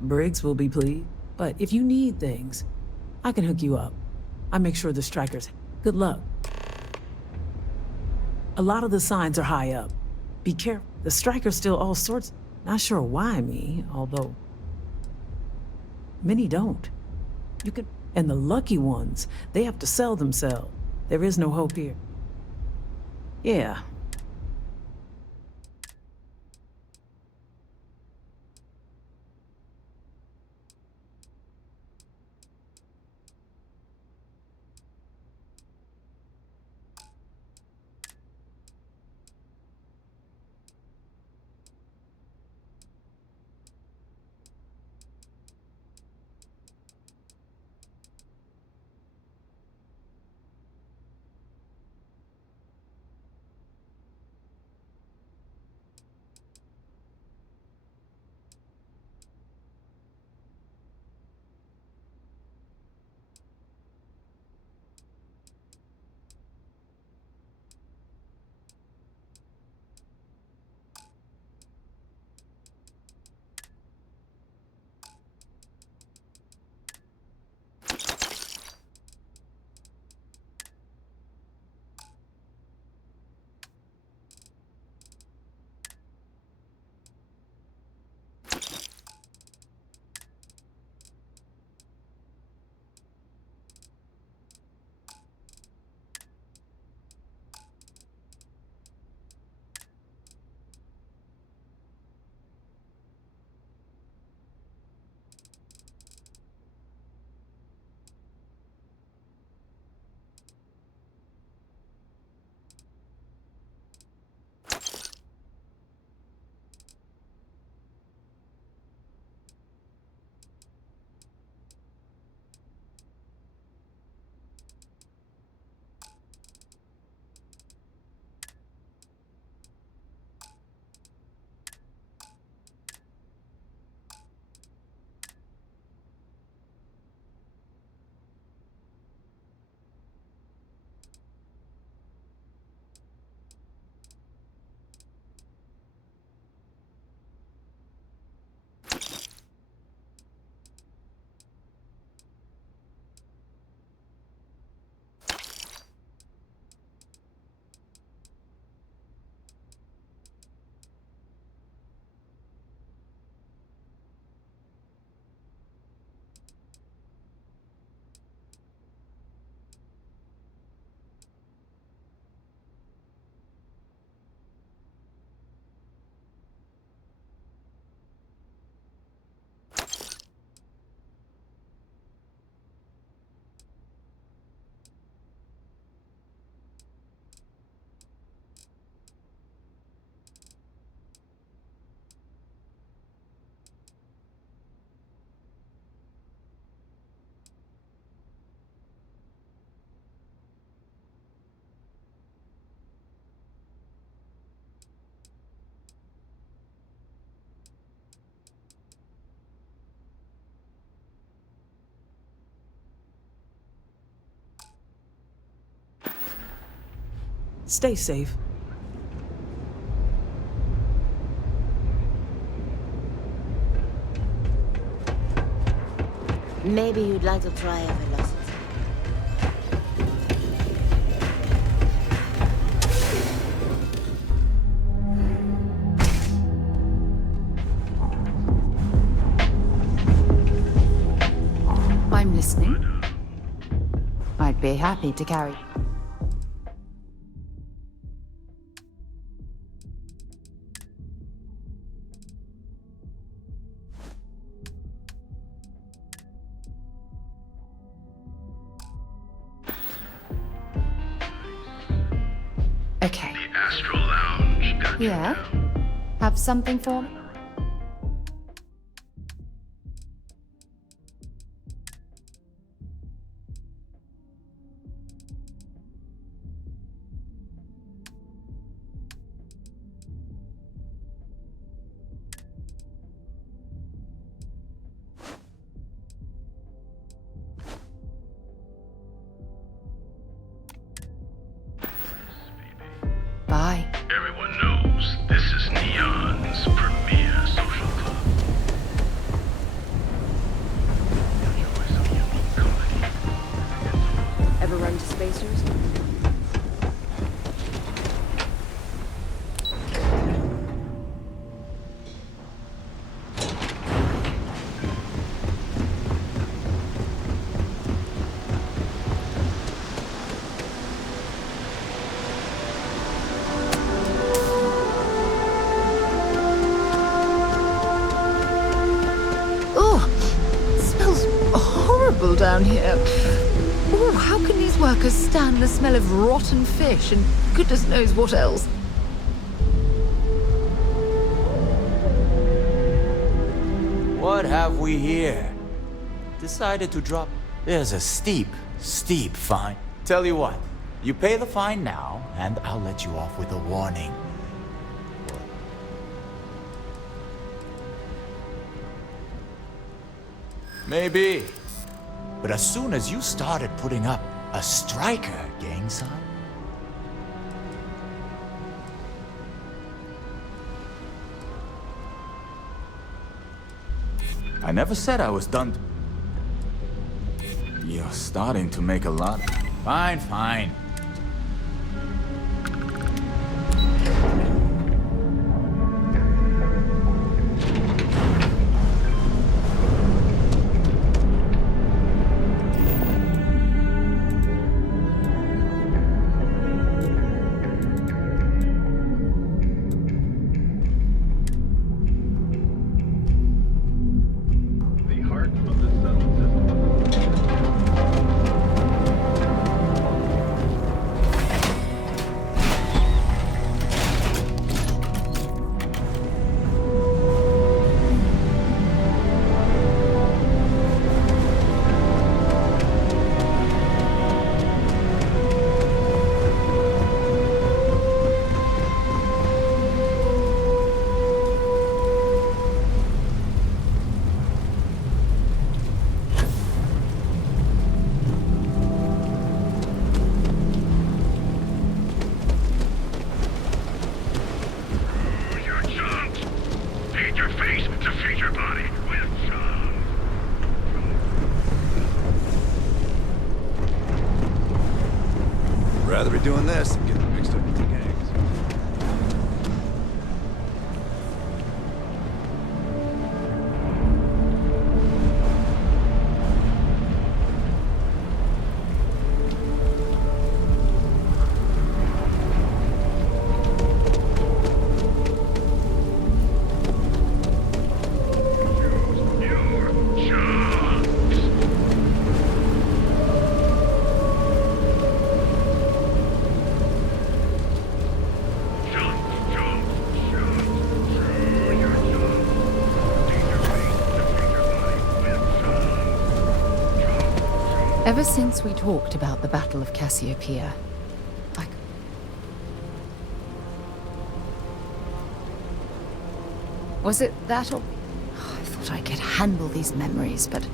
Briggs will be pleased. But if you need things, I can hook you up. I make sure the strikers... Good luck. A lot of the signs are high up. Be careful. The strikers steal all sorts. Not sure why me, although many don't. You can, and the lucky ones, they have to sell themselves. There is no hope here. Yeah. Stay safe. Maybe you'd like to try a velocity. I'm listening. I'd be happy to carry. Okay. The Astral Lounge. Got you Yeah? now. Have something for me? Bye. Everyone knows this is Neon's premier social club. Enjoy some unique company. Ever run to Spacers? Down here. Oh, how can these workers stand the smell of rotten fish and goodness knows what else? What have we here? Decided to drop. There's a steep fine. Tell you what, you pay the fine now, and I'll let you off with a warning. Maybe. But as soon as you started putting up a striker gang sign, I never said I was done. You're starting to make a lot. Fine. Rather be doing this than getting mixed up with the gangs. Ever since we talked about the Battle of Cassiopeia, was it that or... I thought I could handle these memories, but...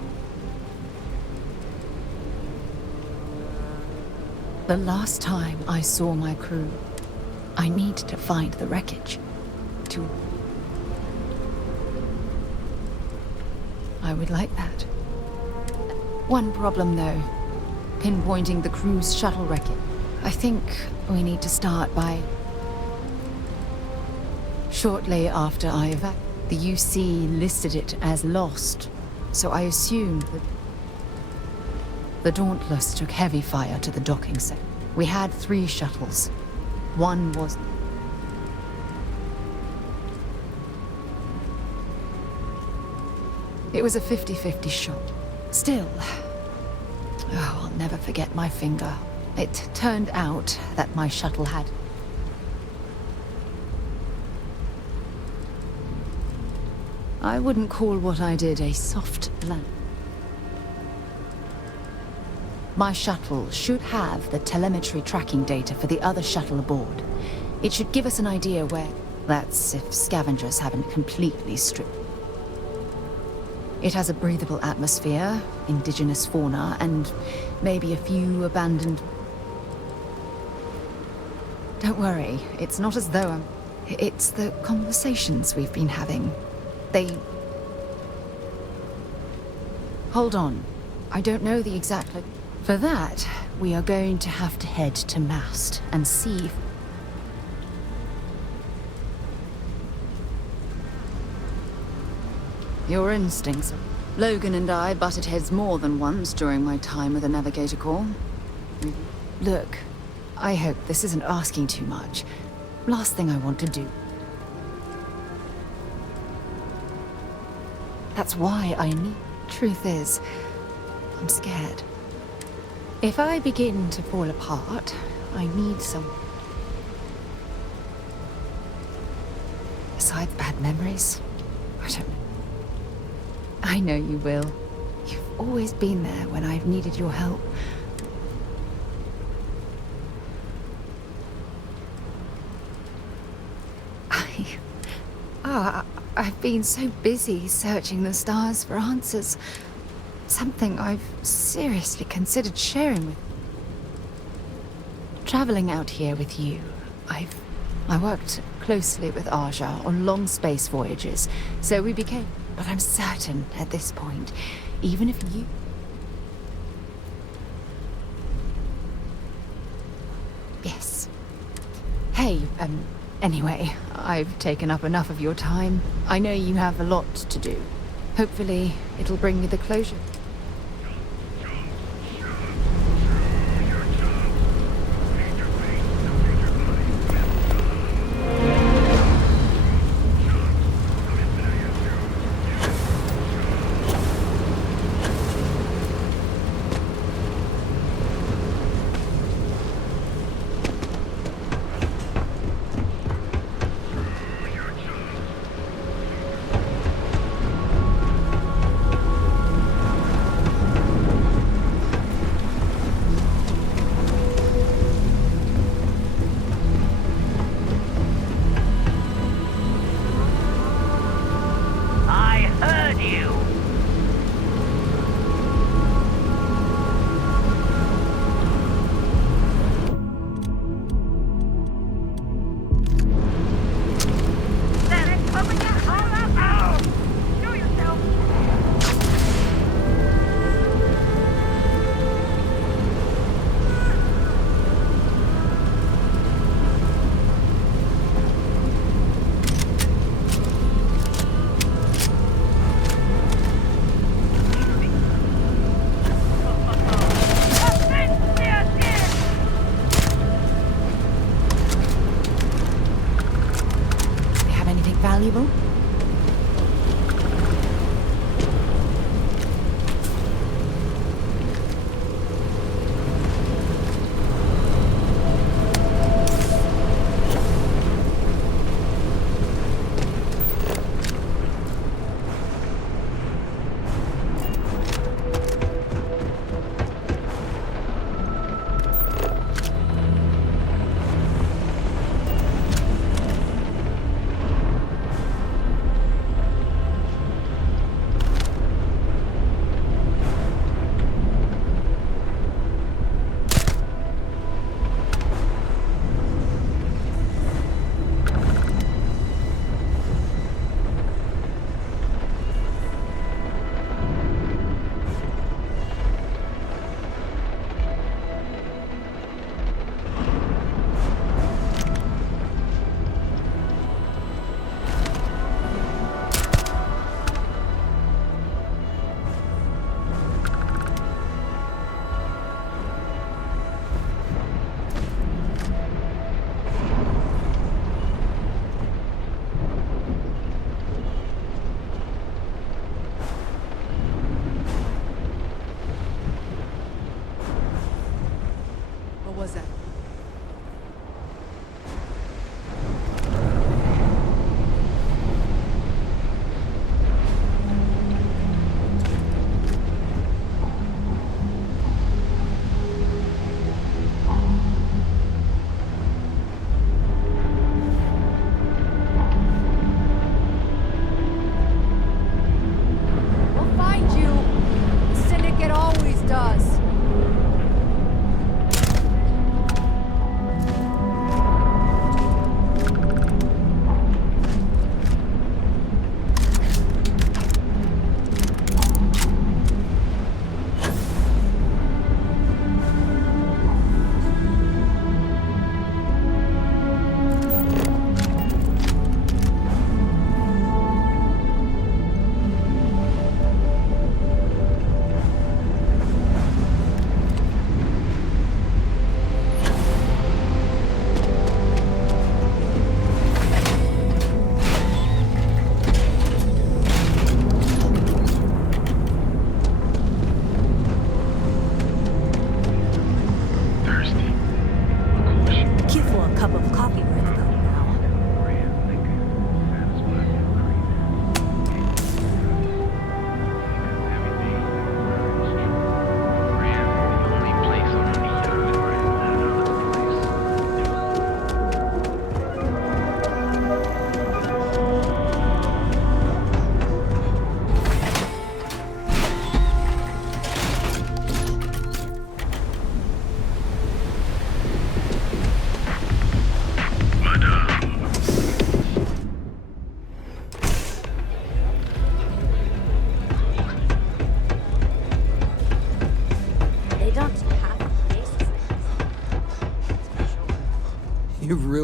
The last time I saw my crew, I need to find the wreckage. I would like that. One problem, though. Pinpointing the crew's shuttle wreckage. I think we need to start by... Shortly after I evacuated, the UC listed it as lost, so I assumed that the Dauntless took heavy fire to the docking set. We had 3 shuttles. One was... It was a 50-50 shot. Still... Oh, I'll never forget my finger. It turned out that my shuttle had... I wouldn't call what I did a soft land. My shuttle should have the telemetry tracking data for the other shuttle aboard. It should give us an idea where... That's if scavengers haven't completely stripped. It has a breathable atmosphere, indigenous fauna, and maybe a few abandoned... Don't worry, it's not as though I'm... It's the conversations we've been having. They... Hold on. I don't know the exact... For that, we are going to have to head to Mast and see if... Your instincts. Logan and I butted heads more than once during my time with the Navigator Corps. Look, I hope this isn't asking too much. Last thing I want to do. That's why I need... Truth is, I'm scared. If I begin to fall apart, I need some... Besides bad memories, I don't know. I know you will. You've always been there when I've needed your help. I've been so busy searching the stars for answers. Something I've seriously considered sharing with... Traveling out here with you, I worked closely with Aja on long space voyages, so we became... But I'm certain at this point, even if you... Yes. Hey, anyway, I've taken up enough of your time. I know you have a lot to do. Hopefully, it'll bring you the closure. Valuable?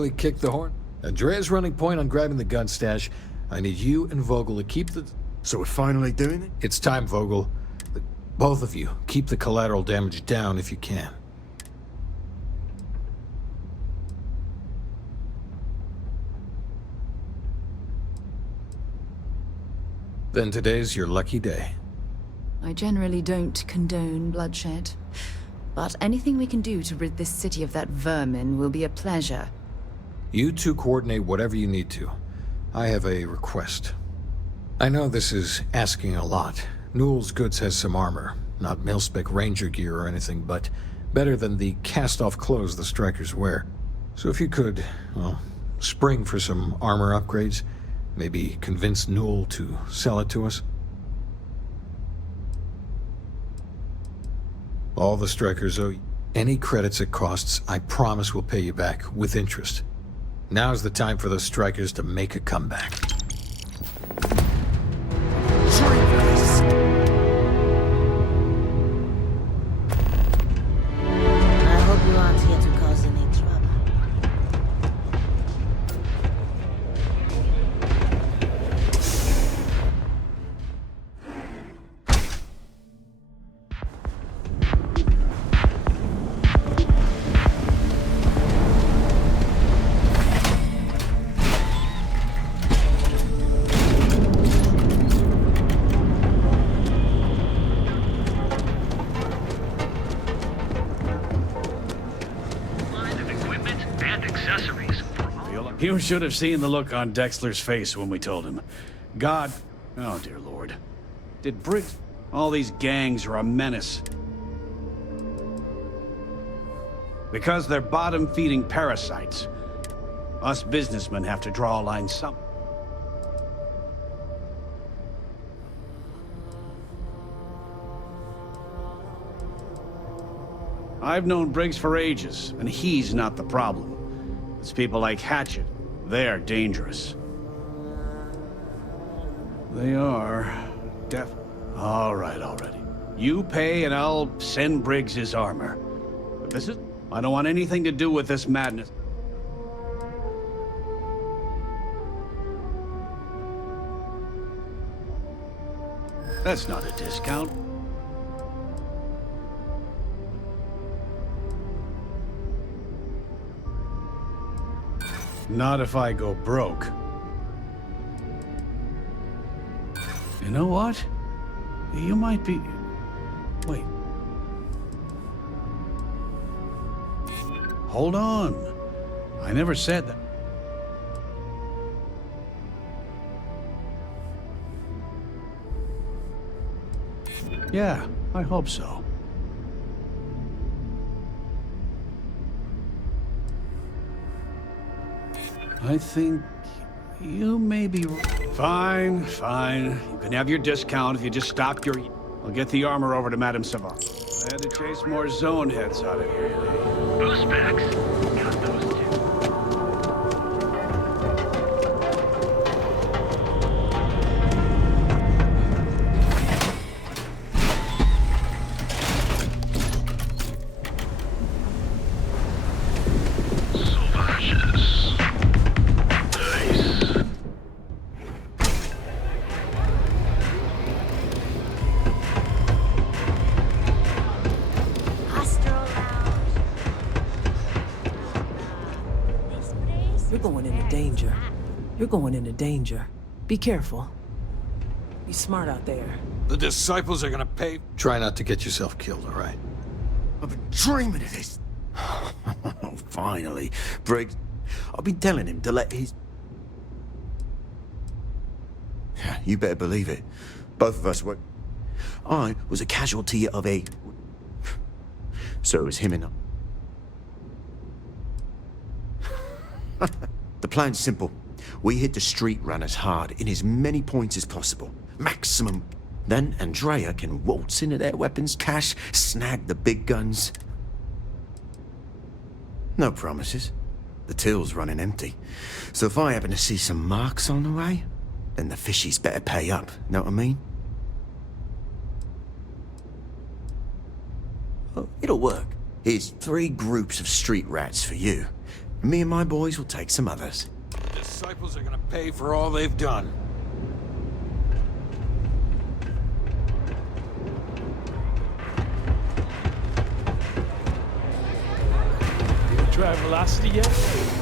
finally kicked the horn. Andrea's running point on grabbing the gun stash. I need you and Vogel to keep the... So we're finally doing it? It's time, Vogel. Both of you, keep the collateral damage down if you can. Then today's your lucky day. I generally don't condone bloodshed, but anything we can do to rid this city of that vermin will be a pleasure. You two coordinate whatever you need to. I have a request. I know this is asking a lot. Newell's Goods has some armor. Not mil-spec ranger gear or anything, but better than the cast-off clothes the strikers wear. So if you could, well, spring for some armor upgrades, maybe convince Newell to sell it to us. All the strikers owe you. Any credits it costs, I promise we'll pay you back, with interest. Now's the time for those strikers to make a comeback. I hope you aren't here to cause any trouble. You should have seen the look on Dexler's face when we told him. God, oh dear Lord. Did Briggs... All these gangs are a menace. Because they're bottom-feeding parasites. Us businessmen have to draw a line some... I've known Briggs for ages, and he's not the problem. It's people like Hatchet. They're dangerous. They are... All right, already. You pay and I'll send Briggs his armor. But this is... I don't want anything to do with this madness. That's not a discount. Not if I go broke. You know what? You might be... Wait. Hold on. I never said that. Yeah, I hope so. I think you may be... Fine, fine. You can have your discount if you just stop your... I'll get the armor over to Madame Savant. I had to chase more zone heads out of here today. Boost packs. Got those too. You're going into danger. Be careful. Be smart out there. The disciples are gonna pay. Try not to get yourself killed, all right? I've been dreaming of this. Finally. Briggs, I've been telling him to let his... You better believe it. Both of us were... I was a casualty of a... So it was him and I. The plan's simple. We hit the street runners hard in as many points as possible. Maximum. Then Andrea can waltz into their weapons cache, snag the big guns. No promises. The till's running empty. So if I happen to see some marks on the way, then the fishies better pay up. Know what I mean? Oh, it'll work. Here's 3 groups of street rats for you. Me and my boys will take some others. The disciples are gonna pay for all they've done. Try Velocity yet?